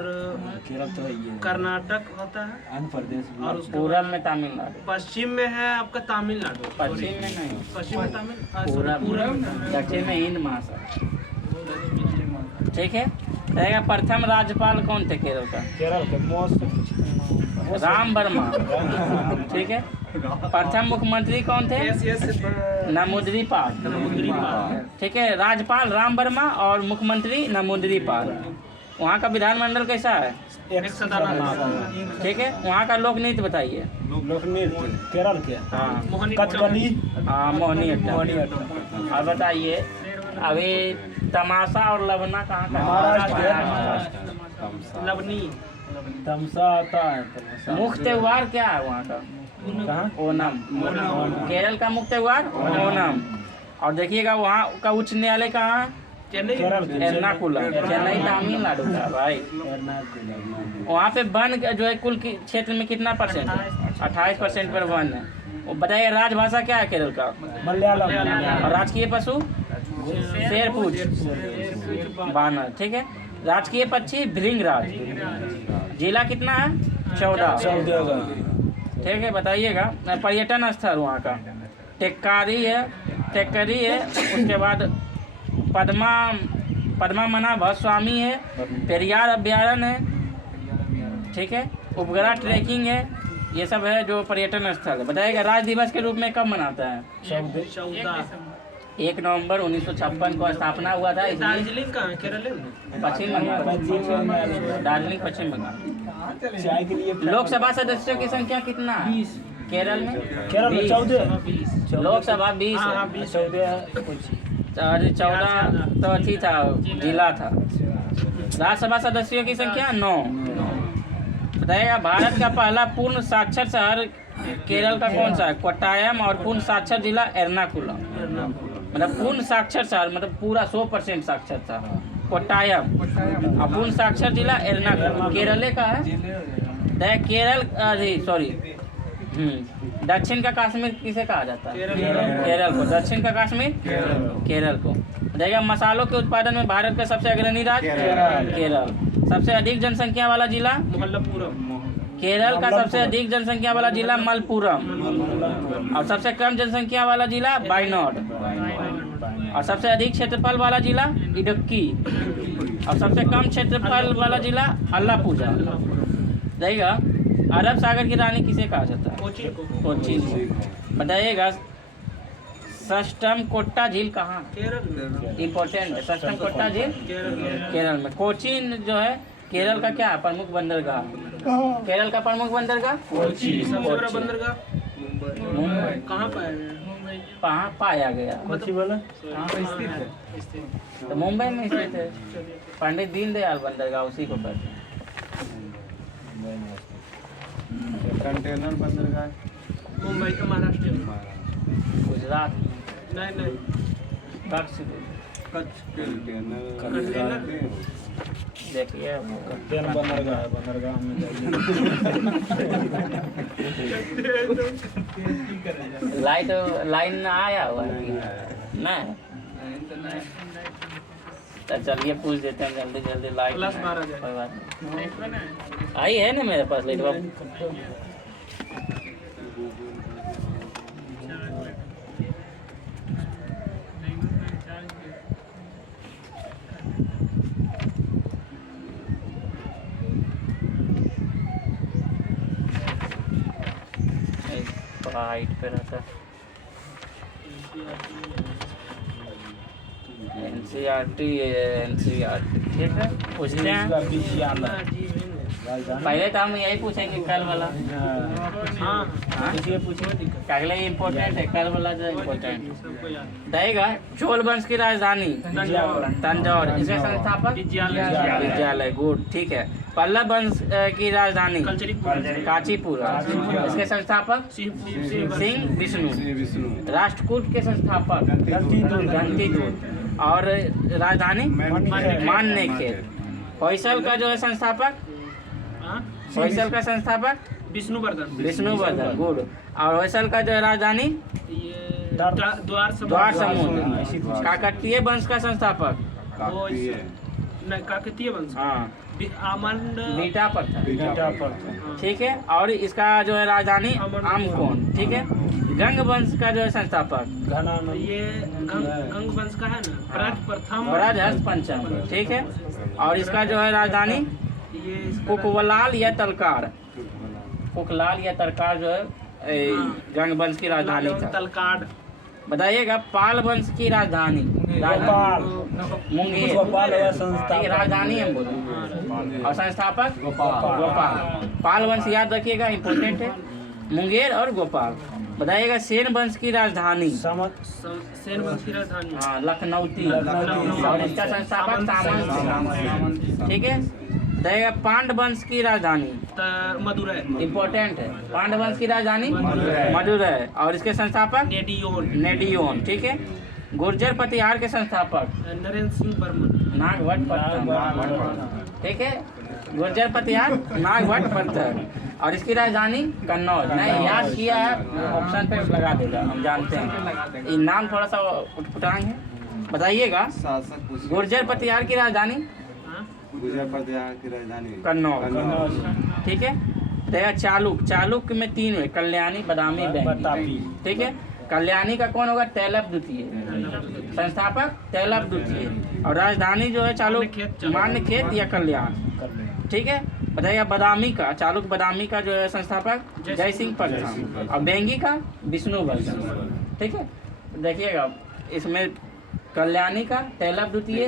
केरल तो है ये कर्नाटक होता है आंध्र प्रदेश भी। और उसके पूरब में तमिलनाडु। पश्चिम में है आपका तमिलनाडु। पश्चिम में नहीं, पश्चिम में तमिल पूरब। दक्षिण में हिंद महासागर। ठीक है। रहेगा प्रथम राज्यपाल कौन थे केरल का? केरल के मौसम राम वर्मा। ठीक है। प्रथम मुख्यमंत्री कौन थे? नमूद्री पाल। ठीक है। राज्यपाल राम वर्मा और मुख्यमंत्री नमूद्री पाल। वहाँ का विधानमंडल कैसा है? एक सदन। ठीक है। वहाँ का लोक नृत्य बताइए। लोक नृत्य केरल के हाँ कथकली। हाँ, मोहिनी अट्टम। और बताइए अभी तमाशा और लवना कहाँ का? महाराष्ट्र। लवनी तमसा आता है तमसा। मुख्य त्योहार क्या है वहाँ का? कहाँ? ओनम। केरल का मुख्य त्योहार ओनम। और देखिएगा वहाँ का उच्च न्यायालय कहाँ है? केरल के एर्नाकुलम, चेन्नई तमिलनाडु का भाई। वहाँ पे वन जो है कुल क्षेत्र में कितना परसेंट है? 28% पर वन है। वो बताइए राजभाषा क्या है केरल का? मलयालम। और राजकीय पशु शेरपूछ बानर। ठीक है। राजकीय पक्षी भृंगराज। जिला कितना है? 14। ठीक है। बताइएगा पर्यटन स्थल वहाँ का टेक्कारी है। उसके बाद पद्मा भस्वामी है। पेरियार अभ्यारण्य है। ठीक है। उपग्रह ट्रैकिंग है। ये सब है जो पर्यटन स्थल है। बताइएगा राज्य दिवस के रूप में कब मनाता है? 1 नवंबर 1956 को स्थापना हुआ था। इसलिए दार्जिलिंग कहाँ है? केरल में? पश्चिम बंगाल। दार्जिलिंग पश्चिम बंगाल। चाय के लिए लोकसभा सदस्यों की संख्या कितना है? 20। केरल में 14। लोकसभा 20 है। 14 तो अथी था, जिला था। राज्यसभा सदस्यों की संख्या 9। बताइएगा भारत का पहला पूर्ण साक्षर शहर केरल का कौन सा है? कोट्टायम। और पूर्ण साक्षर जिला एर्नाकुलम। मतलब पूर्ण साक्षर शहर मतलब पूरा 100% साक्षर था कोट्टायम। और पूर्ण साक्षर जिला एर्नाकुलम केरल का है। केरल दक्षिण का कश्मीर किसे कहा जाता है? केरल को। दक्षिण का कश्मीर केरल को। देखिए मसालों के उत्पादन में भारत का सबसे अग्रणी राज्य केरल। सबसे अधिक जनसंख्या वाला जिला केरल का सबसे अधिक जनसंख्या वाला जिला मलप्पुरम। और सबसे कम जनसंख्या वाला जिला वायनाड। और सबसे अधिक क्षेत्रफल वाला जिला इडुक्की। और सबसे कम क्षेत्रफल वाला जिला अल्लापुझा। देखिएगा अरब सागर की रानी किसे कहा जाता है? कोचीन। बताइएगा सस्टम कोट्टा झील कहाँ? इम्पोर्टेंट है। सस्टम कोट्टा झील केरल में। कोचीन जो है केरल का क्या है? प्रमुख बंदरगाह। केरल का प्रमुख बंदरगाह सबसे बड़ा बंदरगाह कहाँ पर है? पाया गया। कौन बोला? कहाँ पर स्थित है? तो मुंबई में स्थित है। पंडित दीनदयाल बंदरगाह उसी को कहते हैं। कंटेनर बंदरगाह मुंबई का महाराष्ट्र में। गुजरात नहीं कच्छ कंटेनर देखिए ट्रेन बंदरगाह है, बंदरगाह में जाइए। लाइन आया हुआ है कि नहीं? तो चलिए पूछ देते हैं जल्दी जल्दी। लाइट +12 जाए। कोई बात नहीं, आई है ना मेरे पास लाइट। हाइट पे रहता एनसीईआरटी ठीक है। पूछते हैं पहले तो हम यही पूछेंगे कल वाला। हाँ पूछिए अगले इम्पोर्टेंट है, कल वाला जो इम्पोर्टेंट सबको याद। रहेगा। चोल वंश की राजधानी तंजौर। इसके संस्थापक विद्यालय। गुड ठीक है। पल्लव वंश की राजधानी कांचीपुर। इसके संस्थापक सिंह विष्णु। राष्ट्रकूट के संस्थापक गंतिदूत। और राजधानी मान्यखेत। होयसल का जो है संस्थापक, होयसल का संस्थापक विष्णुवर्धन। गुड। और होयसल का जो है राजधानी ये द्वार समूह। काकतीय वंश का संस्थापक काकतीय वंश। हाँ आमंड बीटा प्रथा। ठीक है। और इसका जो है राजधानी आमकोन। ठीक है। गंग वंश का जो है संस्थापक ये गंग वंश का है ना, ब्रज प्रथम ब्रजहस्त पंचम। ठीक है। और इसका जो है राजधानी ये कुकवलाल या तलकार। कुकलाल या तलकार जो है गंग वंश की राजधानी था। तलकाड। बताइएगा पाल वंश की राजधानी मुंगेर। ठीक है, राजधानी हम बोले। और संस्थापक गोपाल। पाल वंश याद रखिएगा, इम्पोर्टेंट है। मुंगेर और गोपाल। बताइएगा सेन वंश की राजधानी सेन वंश की राजधानी हाँ लखनऊती। और इसका संस्थापक सामंत। ठीक है। बताइएगा पांड वंश की राजधानी मदुरै। इम्पोर्टेंट है। पांड वंश की राजधानी मदुरै। और इसके संस्थापक नेडियोन। ठीक है। गुर्जर प्रतिहार के संस्थापक नरेंद्र सिंह बर्मन। नागभट्ट प्रथम। ठीक है। गुर्जर प्रतिहार नागभट्ट प्रथम। और इसकी राजधानी कन्नौज। नहीं याद किया है, ऑप्शन पे लगा देगा, हम जानते हैं। ये नाम थोड़ा सा उटपुटांग है। बताइएगा शासक गुर्जर प्रतिहार की राजधानी गुजरात प्रदेश की राजधानी कन्नौज। ठीक है। बताइएगा चालुक्य में 3 हुए, कल्याणी, बदामी, बेंगी। ठीक है। कल्याणी का कौन होगा? तैलप द्वितीय। संस्थापक तैलप द्वितीय। और राजधानी जो है चालुक्य मान्यखेत या कल्याण। ठीक है। बताइएगा बदामी का, चालुक्य बदामी का जो है संस्थापक जय सिंह प्रथम। और बेंगी का विष्णुवर्धन। ठीक है। देखिएगा इसमें कल्याणी का तैलप द्वितीय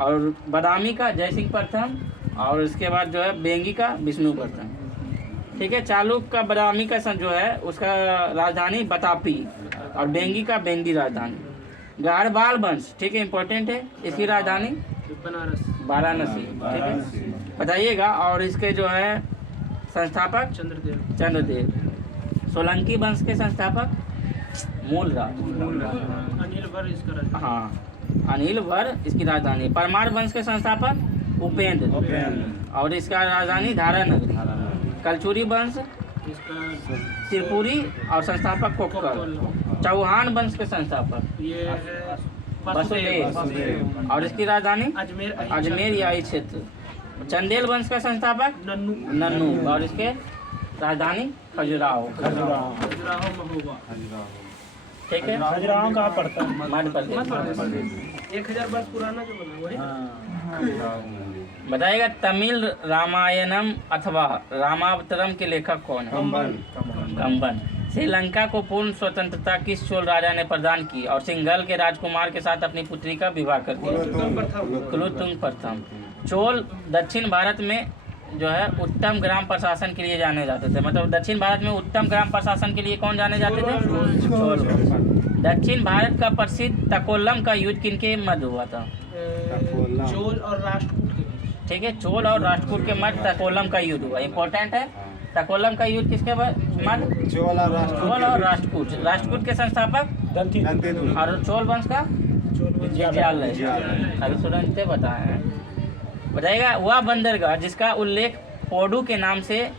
और बदामी का जय सिंह प्रथम और उसके बाद जो है बेंगी का विष्णुवर्धन। ठीक है। चालुक्य का बदामी का जो है उसका राजधानी बतापी और बेंगी का बेंगी राजधानी। गारवाल वंश ठीक है, इंपॉर्टेंट है। इसकी राजधानी वाराणसी। ठीक है। बताइएगा और इसके जो है संस्थापक चंद्रदेव। सोलंकी वंश के संस्थापक मूलराज। हाँ अनिल वर इसकी राजधानी। परमार वंश के संस्थापक उपेंद्र और इसका राजधानी धारानगर। कलचुरी वंश त्रिपुरी और संस्थापक कोक्कर। चौहान वंश के संस्थापक वसुदेव और इसकी राजधानी अजमेर या क्षेत्र। चंदेल वंश का संस्थापक नन्नू और इसके राजधानी खजुराहो। ठीक है। खजुराहो कहाँ पड़ता है? मध्य प्रदेश। 1000 वर्ष पुराना जो बना वही। बताइएगा तमिल रामायणम अथवा रामावतरम के लेखक कौन है? कंबन। श्रीलंका को पूर्ण स्वतंत्रता किस चोल राजा ने प्रदान की और सिंघल के राजकुमार के साथ अपनी पुत्री का विवाह कर दिया? कुलोत्तुंग प्रथम। चोल दक्षिण भारत में जो है उत्तम ग्राम प्रशासन के लिए जाने जाते थे। मतलब दक्षिण भारत में उत्तम ग्राम प्रशासन के लिए कौन जाने जाते थे? चोल। दक्षिण भारत का प्रसिद्ध तकोलम का युद्ध किनके मध्य हुआ था? चोल और राष्ट्रकूट के बीच। ठीक है, चोल और राष्ट्रकूट के मध्य तकोलम का युद्ध हुआ। इंपॉर्टेंट है। तकोलम का युद्ध किसके मध्य? चोल और राष्ट्रकूट। राष्ट्रकूट के संस्थापक दंतेदुर्ग और चोल वंश का विजयालय। अभी स्टूडेंट से बताए बताएगा। वह बंदरगाह जिसका उल्लेख पोडू के नाम से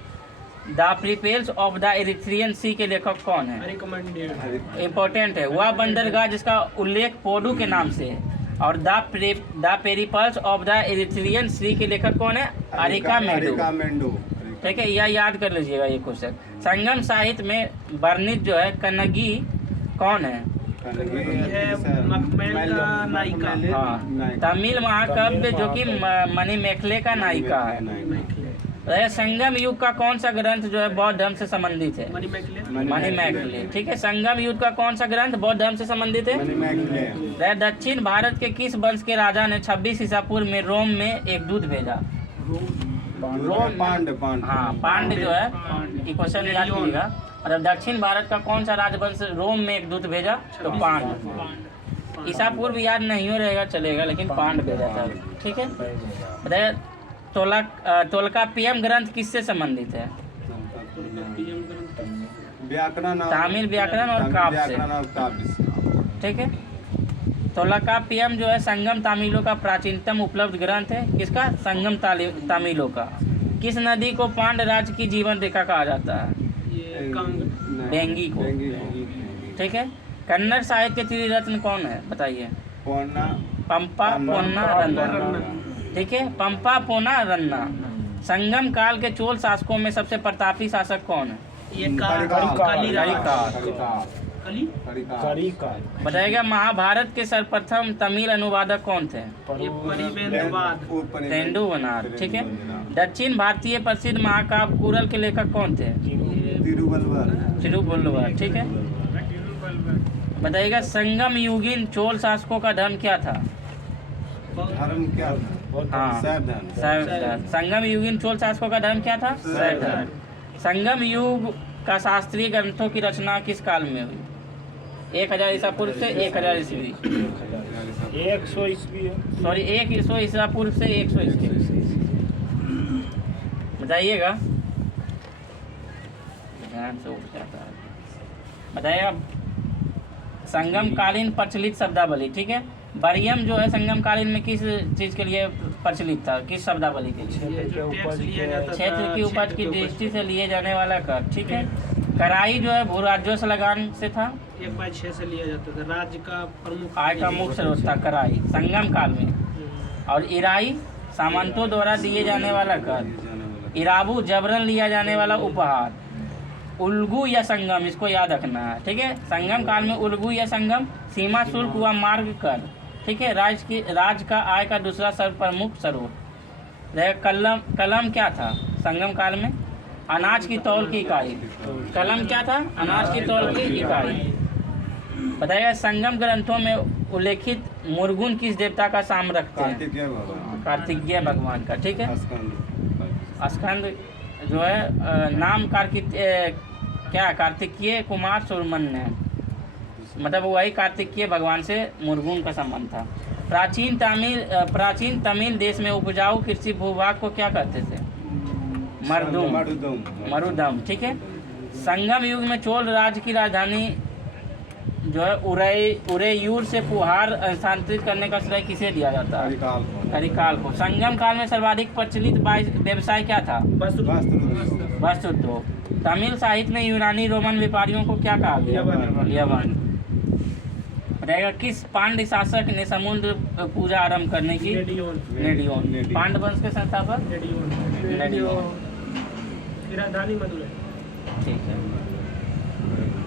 the प्रिपेल्स of the Erythraean Sea के लेखक कौन है? रिकमेंडेड। इंपॉर्टेंट है। वह बंदरगाह जिसका उल्लेख पोडू के नाम से और the Periplus of the Erythraean Sea के लेखक कौन है? अरिका मेंडू। ठीक है, यह याद कर लीजिएगा ये क्वेश्चन। संगम साहित्य में वर्णित जो है कन्नगी कौन है? मखमल का नायिका। हाँ, तमिल महाकाव्य जो कि मणिमेखले का नायिका है। संगम युग का कौन सा ग्रंथ जो है बौद्ध धर्म से संबंधित है? मणिमेखले। ठीक है, संगम युग का कौन सा ग्रंथ बौद्ध धर्म से संबंधित है? दक्षिण भारत के किस वंश के राजा ने 26 ईसा पूर्व में रोम में एक दूत भेजा? पांड जो है, ये क्वेश्चन याद कीजिएगा। और दक्षिण भारत का कौन सा राजवंश रोम में एक दूत भेजा? तो पांड। ईसा पूर्व याद नहीं हो रहेगा चलेगा, लेकिन पांड भेजा था। ठीक है, बताइए तोलकाप्पियम ग्रंथ किससे संबंधित है? तमिल व्याकरण और काव्य से। ठीक है, तोलकाप्पियम जो है संगम तमिलों का प्राचीनतम उपलब्ध ग्रंथ है। किसका? संगम तमिलों का। किस नदी को पांड राज्य की जीवन रेखा कहा जाता है? बेंगी को। ठीक है, कन्नड़ साहित्य के त्रिरत्न कौन है बताइए? पंपा, पोन्ना, रन्ना। ठीक है, पंपा, पोन्ना, रन्ना। संगम काल के चोल शासकों में सबसे प्रतापी शासक कौन है? बताइएगा। महाभारत के सर्वप्रथम तमिल अनुवादक कौन थे? तेंदुवनार। ठीक है, दक्षिण भारतीय प्रसिद्ध महाकाव्य कुरल के लेखक कौन थे? तिरुवल्लुवर। ठीक है, बताइएगा। संगम युगीन चोल शासकों का धर्म क्या था? हाँ, शैव धर्म। संगम युगीन चोल शासकों का धर्म क्या था? शैव धर्म। संगम युग का शास्त्रीय ग्रंथों की रचना किस काल में हुई? 1000 ईसा पूर्व से 1000 ईस्वी। 100 ईस्वी। सॉरी, 100 ईसा पूर्व से 100 ईस्वी। बताइएगा, ध्यान से उठ जाता है। बताइएगा। संगम कालीन प्रचलित शब्दावली। ठीक है, बरियम जो है संगम कालीन में किस चीज के लिए प्रचलित था? किस शब्दावली के लिए? क्षेत्र की उपज की दृष्टि से लिए जाने वाला कर। ठीक है, कराई जो है भू राजस्व लगान से था। 1/6 से लिया जाता था। राज्य का प्रमुख आय का मुख्य स्रोत था कराई संगम काल में। और इराई सामंतों द्वारा दिए जाने वाला कर। इराबू जबरन लिया जाने वाला उपहार। उल्गू या संगम, इसको याद रखना है। ठीक है, संगम काल में उल्गू या संगम सीमा शुल्क व मार्ग कर। ठीक है, राज्य का आय का दूसरा सर्वप्रमुख स्रोत। कलम क्या था संगम काल में? अनाज की तौल की इकाई। कलम क्या था? अनाज की तौल की इकाई। बताइएगा। संगम ग्रंथों में उल्लेखित मुर्गुन किस देवता का साम रखते हैं? कार्तिकेय भगवान का। ठीक है, स्कंद जो है नाम कार्तिकेय कुमार सुब्रमण्य, मतलब वही कार्तिकेय भगवान से मुर्गुन का संबंध था। प्राचीन तमिल देश में उपजाऊ कृषि भूभाग को क्या कहते थे? मरुदम। ठीक है, संगम युग में चोल राज्य की राजधानी जो है उरेयूर से पुहार स्थानांतरित करने का श्रेय किसे दिया जाता है? हरिकाल को। संगम काल में सर्वाधिक प्रचलित व्यवसाय क्या था? वस्त्र उद्योग। तमिल साहित्य में यूनानी रोमन व्यापारियों को क्या कहा गया? यवन। बताइएगा। किस पांड्य शासक ने समुद्र पूजा आरंभ करने की? नेडियोन। पांड्य वंश के संस्थापक? नेडियोन। राजधानी मदुरै। ठीक है।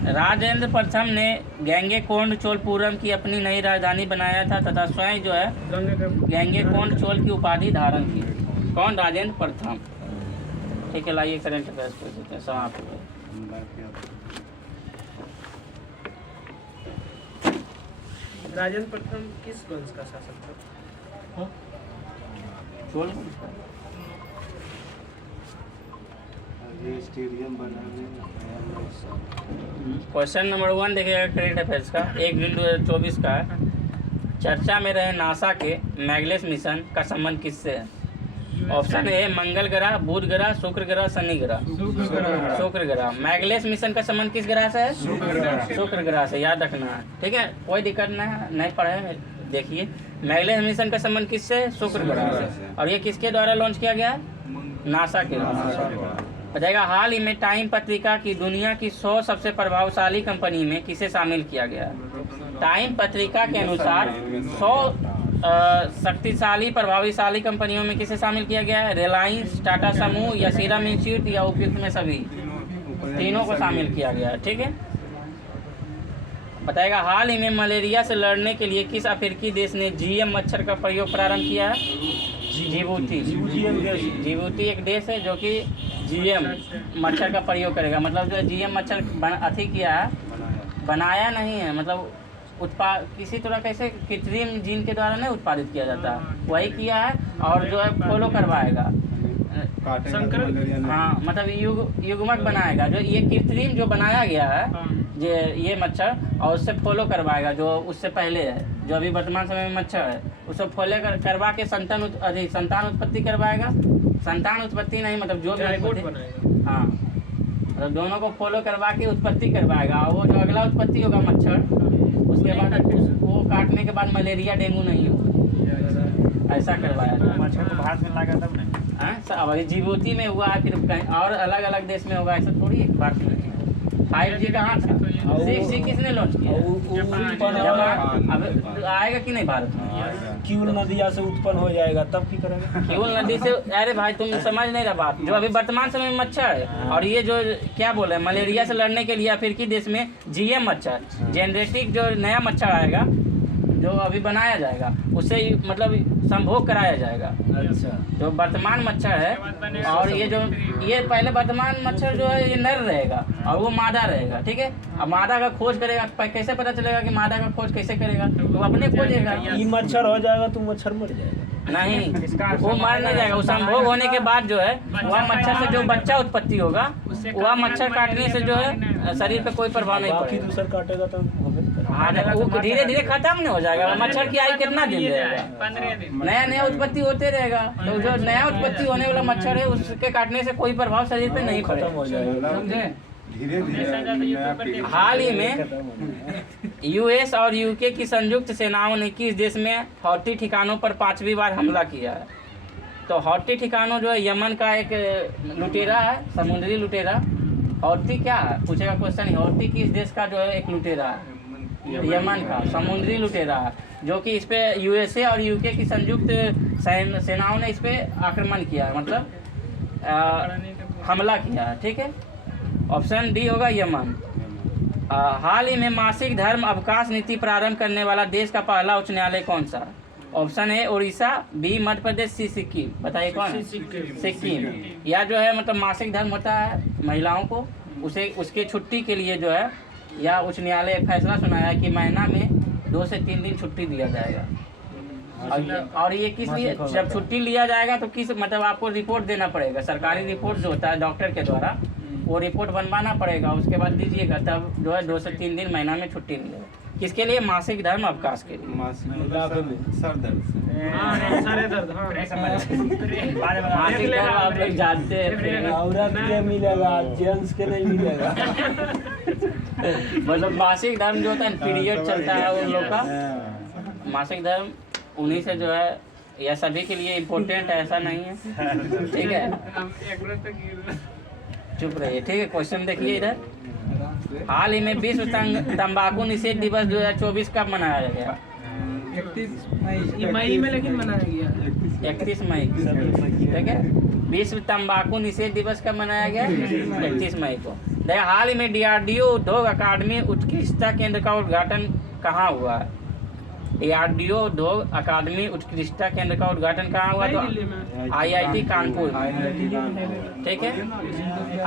राजेंद्र प्रथम ने गंगैकोंड चोलपुरम की अपनी नई राजधानी बनाया था तथा स्वयं जो है गंगैकोंड चोल की उपाधि धारण की। कौन? राजेंद्र प्रथम। ठीक है, लाइए करंट अफेयर्स कर देते हैं समाप्त। राजेंद्र प्रथम किस वंश का शासक था? चोल। ये स्टेडियम बनाने क्वेश्चन नंबर 1 देखिएगा करेंट अफेयर्स का 1 जून 2024 का है। चर्चा में रहे नासा के मैगलेस मिशन का संबंध किससे है? ऑप्शन ए मंगल ग्रह, बुध ग्रह, शुक्र ग्रह, शनि ग्रह। शुक्र ग्रह। मैगलेस मिशन का संबंध किस ग्रह से है? शुक्र ग्रह से, याद रखना है, ठीक है, कोई दिक्कत नहीं पढ़े। देखिए मैगलेस मिशन का संबंध किससे है? शुक्र ग्रह से। और ये किसके द्वारा लॉन्च किया गया है? नासा के द्वारा। बताएगा हाल ही में टाइम पत्रिका की दुनिया की 100 सबसे प्रभावशाली कंपनी में किसे शामिल किया गया है? टाइम पत्रिका के अनुसार 100 शक्तिशाली प्रभावशाली कंपनियों में किसे शामिल किया गया है? रिलायंस, टाटा समूह या सीरम इंस्टीट्यूट या उपयुक्त में सभी? तीनों को शामिल किया गया है, ठीक है। बताएगा हाल ही में मलेरिया से लड़ने के लिए किस अफ्रीकी देश ने जीएम मच्छर का प्रयोग प्रारंभ किया है? जिबूती। जिबूती एक देश है जो कि जीएम मच्छर का प्रयोग करेगा। मतलब जो जीएम मच्छर अथी किया है, बनाया नहीं है, मतलब किसी तरह कैसे कृत्रिम जीन के द्वारा नहीं उत्पादित किया जाता, वही किया है और जो है फॉलो करवाएगा, हाँ, मतलब युग्मक बनाएगा। जो ये कृत्रिम जो बनाया गया है ये मच्छर, और उससे फॉलो करवाएगा जो उससे पहले है, जो अभी वर्तमान समय में मच्छर है, उसको फॉलो करवा के संतान उत्पत्ति करवाएगा। संतान उत्पत्ति नहीं, मतलब जो भी हाँ, मतलब दोनों को फॉलो करवा के उत्पत्ति करवाएगा। और वो जो अगला उत्पत्ति होगा मच्छर, उसके बाद वो काटने के बाद मलेरिया डेंगू नहीं होगा, ऐसा करवाया। मच्छर को भारत में लागा तब नहीं। अभी जिबूती में हुआ है, फिर कहीं और अलग अलग देश में होगा, ऐसा थोड़ी एक बात नहीं है। 5G कहाँ था? 6G किसने लॉन्च किया? अब आएगा कि नहीं भारत में? क्यूल नदिया से उत्पन्न हो जाएगा तब की करेंगे? क्यूल नदी से? अरे भाई तुम समझ नहीं रहा बात। जो अभी वर्तमान समय में मच्छर है, और ये जो क्या बोल रहे हैं, मलेरिया से लड़ने के लिए अफ्रीकी देश में जीएम मच्छर, जेनेटिक जो नया मच्छर आएगा, जो अभी बनाया जाएगा, उससे मतलब संभोग कराया जाएगा। अच्छा, जो वर्तमान मच्छर है, और ये पहले वर्तमान मच्छर जो है ये नर रहेगा और वो मादा रहेगा, ठीक है। अब मादा का खोज करेगा, कैसे पता चलेगा कि मादा का खोज कैसे करेगा? तो अपने खोजेगा। ये मच्छर हो जाएगा तो मच्छर मर जाएगा? नहीं, वो मर नहीं जाएगा। वो संभोग होने के बाद जो है वह मच्छर से जो बच्चा उत्पत्ति होगा, वह मच्छर काटने से जो है शरीर पे कोई प्रभाव नहीं बाकी पड़ेगा। दूसरा काटेगा तो हाँ, वो धीरे धीरे खत्म नहीं हो जाएगा। मच्छर की आयु कितना दिन रहेगा? नया उत्पत्ति होते रहेगा। तो जो नया उत्पत्ति होने वाला मच्छर है, उसके काटने से कोई प्रभाव शरीर पे नहीं खत्म पड़ेगा, हो जाएगा। समझे। धीरे धीरे हाल ही में यूएस और यूके की संयुक्त सेनाओं ने किस देश में हौती ठिकानों पर 5वीं बार हमला किया है? तो हौती ठिकानों जो है यमन का एक लुटेरा है, समुद्री लुटेरा। हौती क्या है पूछेगा क्वेश्चन। हौती किस देश का जो है एक लुटेरा है? यमन का समुद्री लुटेरा है, जो कि इस पे यूएसए और यूके की संयुक्त सेनाओं ने इस पे आक्रमण किया है, मतलब हमला किया है, ठीक है। ऑप्शन डी होगा यमन। हाल ही में मासिक धर्म अवकाश नीति प्रारंभ करने वाला देश का पहला उच्च न्यायालय कौन सा? Option A Orissa, B Madhya Pradesh, सी सिक्किम। बताइए कौन? सिक्किम। या जो है मतलब मासिक धर्म होता है महिलाओं को, उसके छुट्टी के लिए जो है या उच्च न्यायालय फैसला सुनाया कि महीना में 2 से 3 दिन छुट्टी दिया जाएगा। और ये किस लिए? जब छुट्टी लिया जाएगा तो किस मतलब आपको रिपोर्ट देना पड़ेगा, सरकारी रिपोर्ट जो होता है डॉक्टर के द्वारा, वो रिपोर्ट बनवाना पड़ेगा, उसके बाद दीजिएगा, तब जो है 2 से 3 दिन महीना में छुट्टी मिलेगा। किसके लिए? मासिक धर्म अवकाश के लिए। सर दर्द सारे दर्द, हाँ। मासिक धर्म आप लोग जानते हैं, औरत के मिलेगा, जेंट्स के नहीं मिलेगा। मतलब मासिक धर्म जो होता है पीरियड चलता है उन लोग का, मासिक धर्म उन्हीं से जो है, यह सभी के लिए इम्पोर्टेंट है, ऐसा नहीं है, ठीक है। चुप रहिए, ठीक है। क्वेश्चन देखिए इधर। हाल ही में विश्व तंबाकू निषेध दिवस 2024 कब मनाया गया? 31 मई में लेकिन मनाया गया 31 मई, ठीक है। विश्व तंबाकू निषेध दिवस कब मनाया गया? 31 मई को। देखिए हाल ही में DRDO उद्योग अकादमी उत्कृष्टता केंद्र का उद्घाटन कहाँ हुआ है? DRDO उद्योग अकादमी उत्कृष्टता केंद्र का उद्घाटन कहाँ हुआ? तो IIT कानपुर, ठीक है।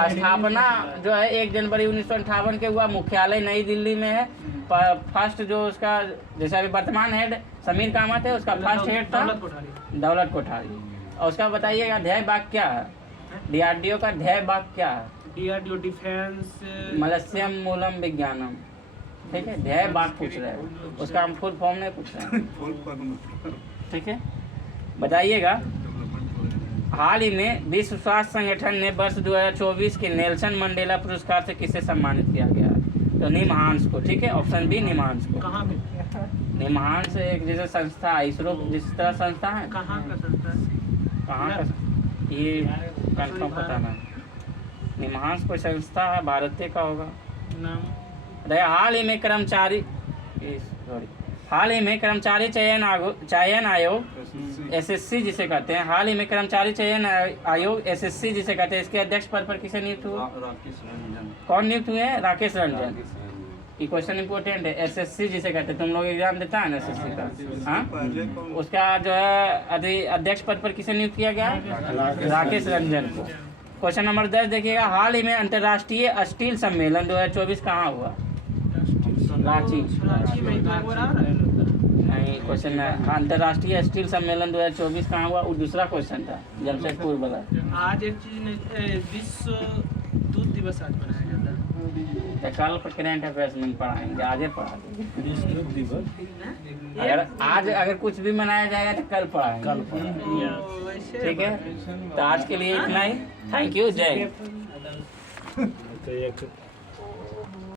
स्थापना जो है 1 जनवरी 1958 के हुआ। मुख्यालय नई दिल्ली में है। फर्स्ट जो उसका, जैसे अभी वर्तमान हेड समीर कामत है, उसका फर्स्ट हेड था दौलत कोठारी। और उसका बताइएगा अध्याय वाक्य क्या है? डीआरडीओ का ध्येय वाक्य क्या है? डीआरडीओ डिफेंस मत्स्यम मूलम विज्ञानम। ठीक है, ध्येय वाक्य पूछ रहे हैं, उसका हम फुल फॉर्म नहीं पूछ रहे हैं। ठीक है, बताइएगा। हाल ही में विश्व स्वास्थ्य संगठन ने वर्ष 2024 के नेल्सन मंडेला पुरस्कार से किसे सम्मानित किया गया है? तो निमहांस को। ठीक है, ऑप्शन बी निमहांस को। कहाँ पे? निमहांस एक जैसे संस्था है, इसरो जिस तरह संस्था है। कहाँ का संस्था है? कहाँ का ये कंफर्म पता नहीं। निमहांस कोई संस्था है, भारतीय का होगा। नाम हाल ही में कर्मचारी चयन आयोग एसएससी जिसे कहते हैं, हाल ही में कर्मचारी चयन आयोग एसएससी जिसे कहते हैं, इसके अध्यक्ष पद पर किसे नियुक्त हुए? राकेश रंजन। कौन नियुक्त हुए हैं? राकेश रंजन। ये क्वेश्चन इंपॉर्टेंट है। एसएससी जिसे कहते हैं, तुम लोग एग्जाम देता है ना एसएससी का, हाँ, उसका जो है अध्यक्ष पद पर किसे नियुक्त किया गया? राकेश रंजन को। क्वेश्चन नंबर 10 देखिएगा। हाल ही में अंतर्राष्ट्रीय स्टील सम्मेलन 2024 कहाँ हुआ? रांची। रांची में तो एक बार आ रहा है। नहीं, क्वेश्चन है अंतर्राष्ट्रीय स्टील सम्मेलन 2024 कहाँ हुआ? वो दूसरा क्वेश्चन था, जमशेदपुर वाला। आज एक चीज नहीं, विश्व दूध दिवस आज मनाया जाता है। तो कल पर करेंट अफेयर्स में पढ़ाएंगे, आगे पढ़ा देंगे। विश्व दिवस अगर आज अगर कुछ भी मनाया जाएगा तो कल पढ़ाएंगे। ओ, वैसे ठीक है, तो आज के लिए इतना ही। थैंक यू, जय। तो एक